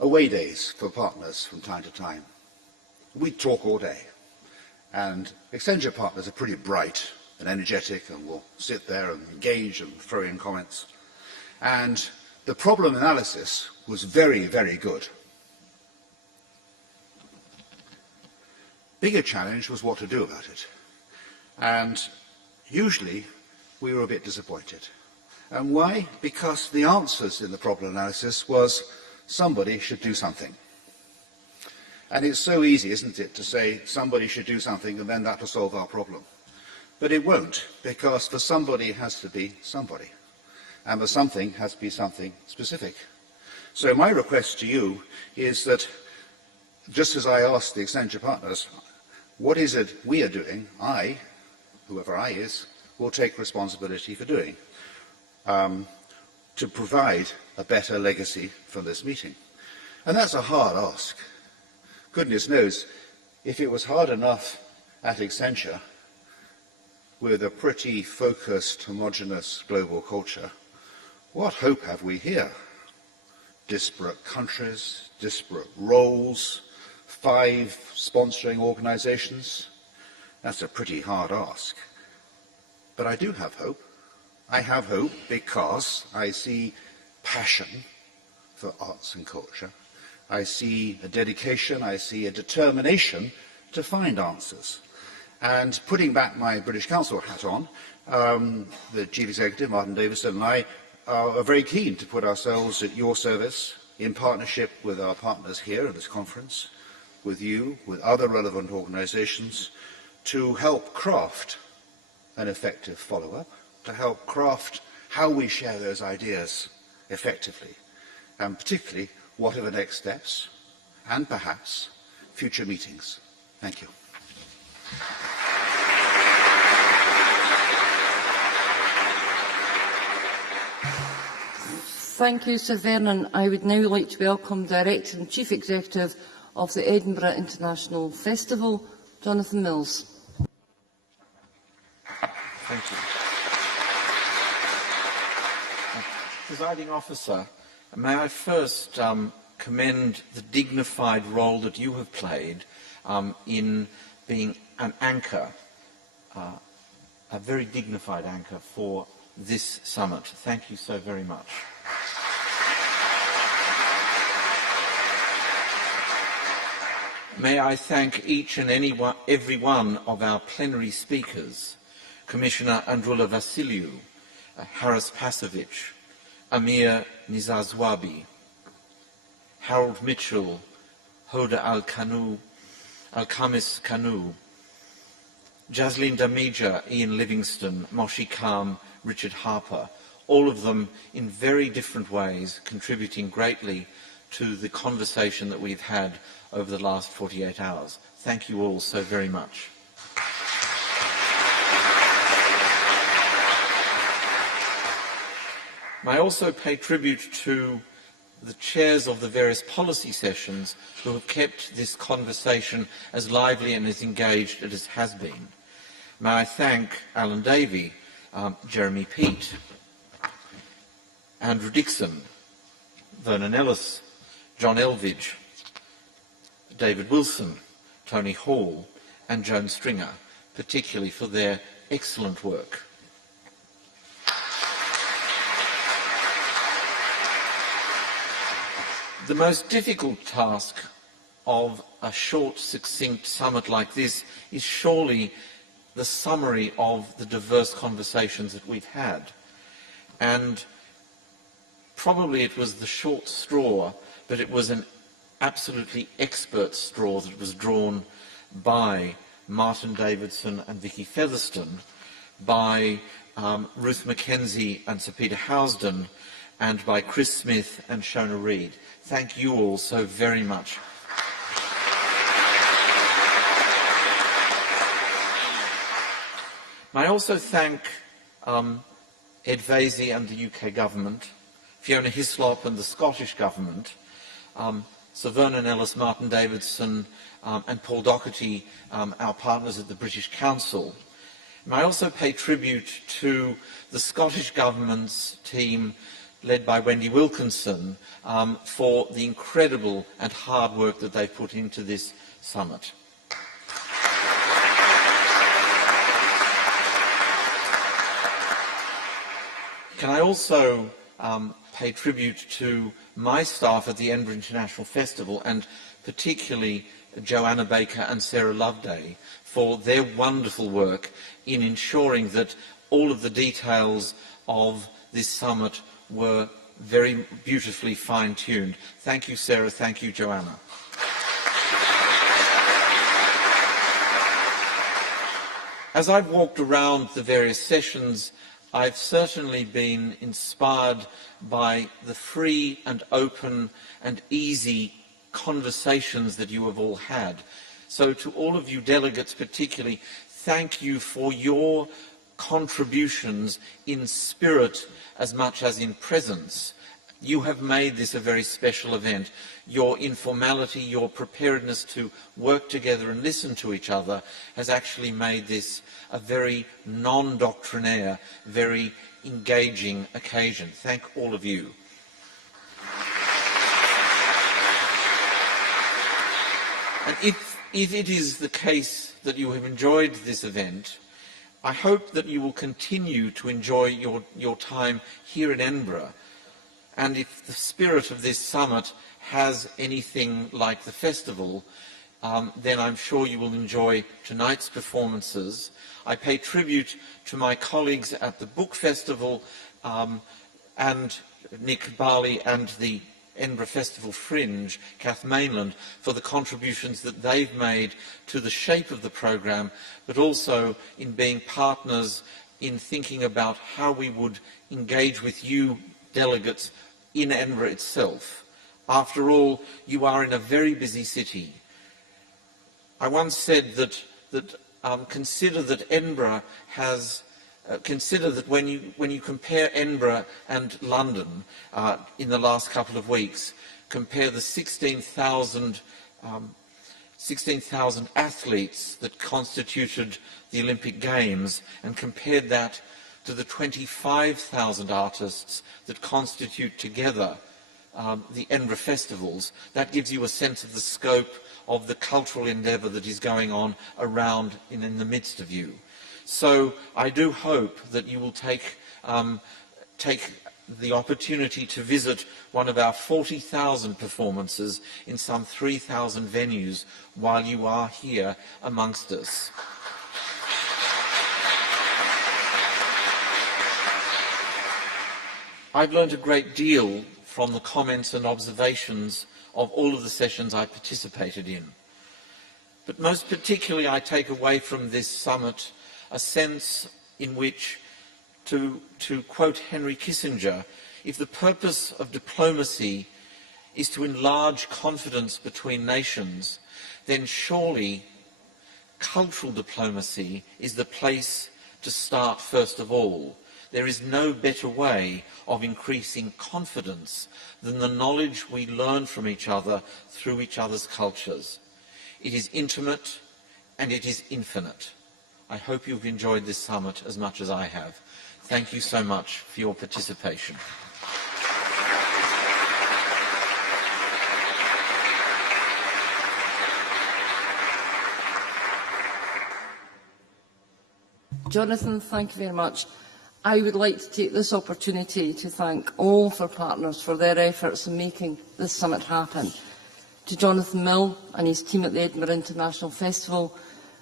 away days for partners from time to time. We'd talk all day. And Accenture partners are pretty bright and energetic and will sit there and engage and throw in comments. And the problem analysis was very, very good. Bigger challenge was what to do about it. And usually we were a bit disappointed. And why? Because the answers in the problem analysis was somebody should do something. And it's so easy, isn't it, to say somebody should do something and then that will solve our problem. But it won't, because for somebody it has to be somebody. And the something has to be something specific. So my request to you is that, just as I asked the Accenture partners, what is it we are doing, whoever I is, will take responsibility for doing, to provide a better legacy from this meeting. And that's a hard ask. Goodness knows, if it was hard enough at Accenture, with a pretty focused, homogeneous global culture, what hope have we here? Disparate countries, disparate roles, 5 sponsoring organisations. That's a pretty hard ask. But I do have hope. I have hope because I see passion for arts and culture. I see a dedication, I see a determination to find answers. And putting back my British Council hat on, the Chief Executive, Martin Davison, and I are very keen to put ourselves at your service in partnership with our partners here at this conference, with you, with other relevant organisations, to help craft an effective follow-up, to help craft how we share those ideas effectively, and particularly what are the next steps, and perhaps future meetings. Thank you. Thank you, Sir Vernon. I would now like to welcome Director and Chief Executive of the Edinburgh International Festival, Jonathan Mills. Thank you. Presiding Officer, may I first commend the dignified role that you have played in being an anchor, a very dignified anchor for this summit. Thank you so very much. May I thank each and every one of our plenary speakers, Commissioner Andrula Vassiliou, Haris Pasovich, Amir Nizazwabi, Harold Mitchell, Hoda Al-Khamis Kanu, Jaslyn Damija, Ian Livingston, Moshi Khan, Richard Harper, all of them in very different ways contributing greatly to the conversation that we've had over the last 48 hours. Thank you all so very much. May I also pay tribute to the chairs of the various policy sessions who have kept this conversation as lively and as engaged as it has been. May I thank Alan Davey, Jeremy Peat, Andrew Dixon, Vernon Ellis, John Elvidge, David Wilson, Tony Hall and Joan Stringer, particularly for their excellent work. The most difficult task of a short, succinct summit like this is surely the summary of the diverse conversations that we've had. And probably it was the short straw, but it was an absolutely expert straw that was drawn by Martin Davidson and Vicky Featherstone, by Ruth Mackenzie and Sir Peter Housden, and by Chris Smith and Shona Reid. Thank you all so very much. May I also thank Ed Vasey and the UK Government, Fiona Hislop and the Scottish Government, Sir Vernon Ellis, Martin Davidson and Paul Doherty, our partners at the British Council. May I also pay tribute to the Scottish Government's team led by Wendy Wilkinson for the incredible and hard work that they've put into this summit. Can I also pay tribute to my staff at the Edinburgh International Festival, and particularly Joanna Baker and Sarah Loveday, for their wonderful work in ensuring that all of the details of this summit were very beautifully fine-tuned. Thank you, Sarah. Thank you, Joanna. As I've walked around the various sessions, I've certainly been inspired by the free and open and easy conversations that you have all had. So to all of you delegates particularly, thank you for your contributions in spirit as much as in presence. You have made this a very special event. Your informality, your preparedness to work together and listen to each other has actually made this a very non-doctrinaire, very engaging occasion. Thank all of you. And if it is the case that you have enjoyed this event, I hope that you will continue to enjoy your time here in Edinburgh. And if the spirit of this summit has anything like the festival, then I'm sure you will enjoy tonight's performances. I pay tribute to my colleagues at the Book Festival and Nick Barley and the Edinburgh Festival Fringe, Kath Mainland, for the contributions that they've made to the shape of the programme, but also in being partners in thinking about how we would engage with you delegates in Edinburgh itself. After all, you are in a very busy city. I once said that consider that Edinburgh has consider that when you compare Edinburgh and London in the last couple of weeks, compare the 16,000 athletes that constituted the Olympic Games, and compared that to the 25,000 artists that constitute together the Edinburgh Festivals, that gives you a sense of the scope of the cultural endeavour that is going on around and in the midst of you. So I do hope that you will take the opportunity to visit one of our 40,000 performances in some 3,000 venues while you are here amongst us. I've learned a great deal from the comments and observations of all of the sessions I participated in. But most particularly, I take away from this summit a sense in which, to quote Henry Kissinger, if the purpose of diplomacy is to enlarge confidence between nations, then surely cultural diplomacy is the place to start first of all. There is no better way of increasing confidence than the knowledge we learn from each other through each other's cultures. It is intimate and it is infinite. I hope you've enjoyed this summit as much as I have. Thank you so much for your participation. Jonathan, thank you very much. I would like to take this opportunity to thank all of our partners for their efforts in making this summit happen. To Jonathan Mill and his team at the Edinburgh International Festival,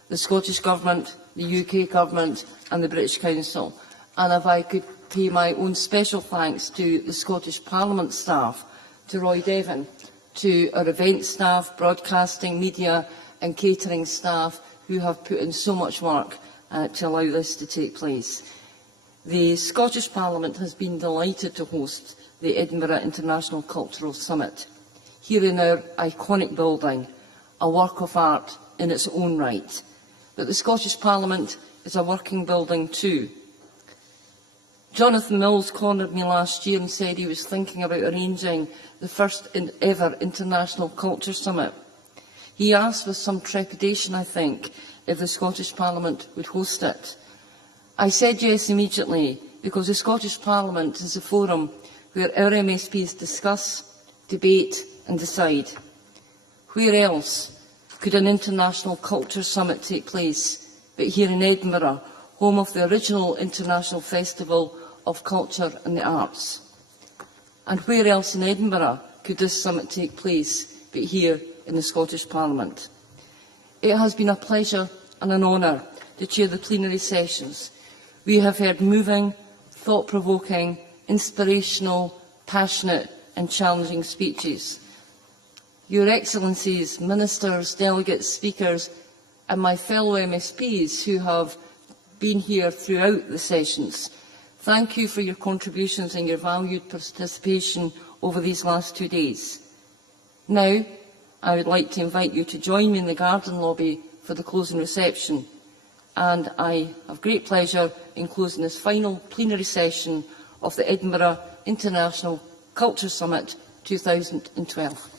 the Scottish Government, the UK Government and the British Council. And if I could pay my own special thanks to the Scottish Parliament staff, to Roy Devon, to our event staff, broadcasting, media and catering staff who have put in so much work to allow this to take place. The Scottish Parliament has been delighted to host the Edinburgh International Cultural Summit. Here in our iconic building, a work of art in its own right. But the Scottish Parliament is a working building too. Jonathan Mills cornered me last year and said he was thinking about arranging the first ever International Culture Summit. He asked with some trepidation, I think, if the Scottish Parliament would host it. I said yes immediately, because the Scottish Parliament is a forum where our MSPs discuss, debate and decide. Where else could an international culture summit take place but here in Edinburgh, home of the original International Festival of Culture and the Arts? And where else in Edinburgh could this summit take place but here in the Scottish Parliament? It has been a pleasure and an honour to chair the plenary sessions. We have heard moving, thought-provoking, inspirational, passionate and challenging speeches. Your Excellencies, Ministers, Delegates, Speakers and my fellow MSPs who have been here throughout the sessions, thank you for your contributions and your valued participation over these last 2 days. Now, I would like to invite you to join me in the garden lobby for the closing reception. And I have great pleasure in closing this final plenary session of the Edinburgh International Culture Summit 2012.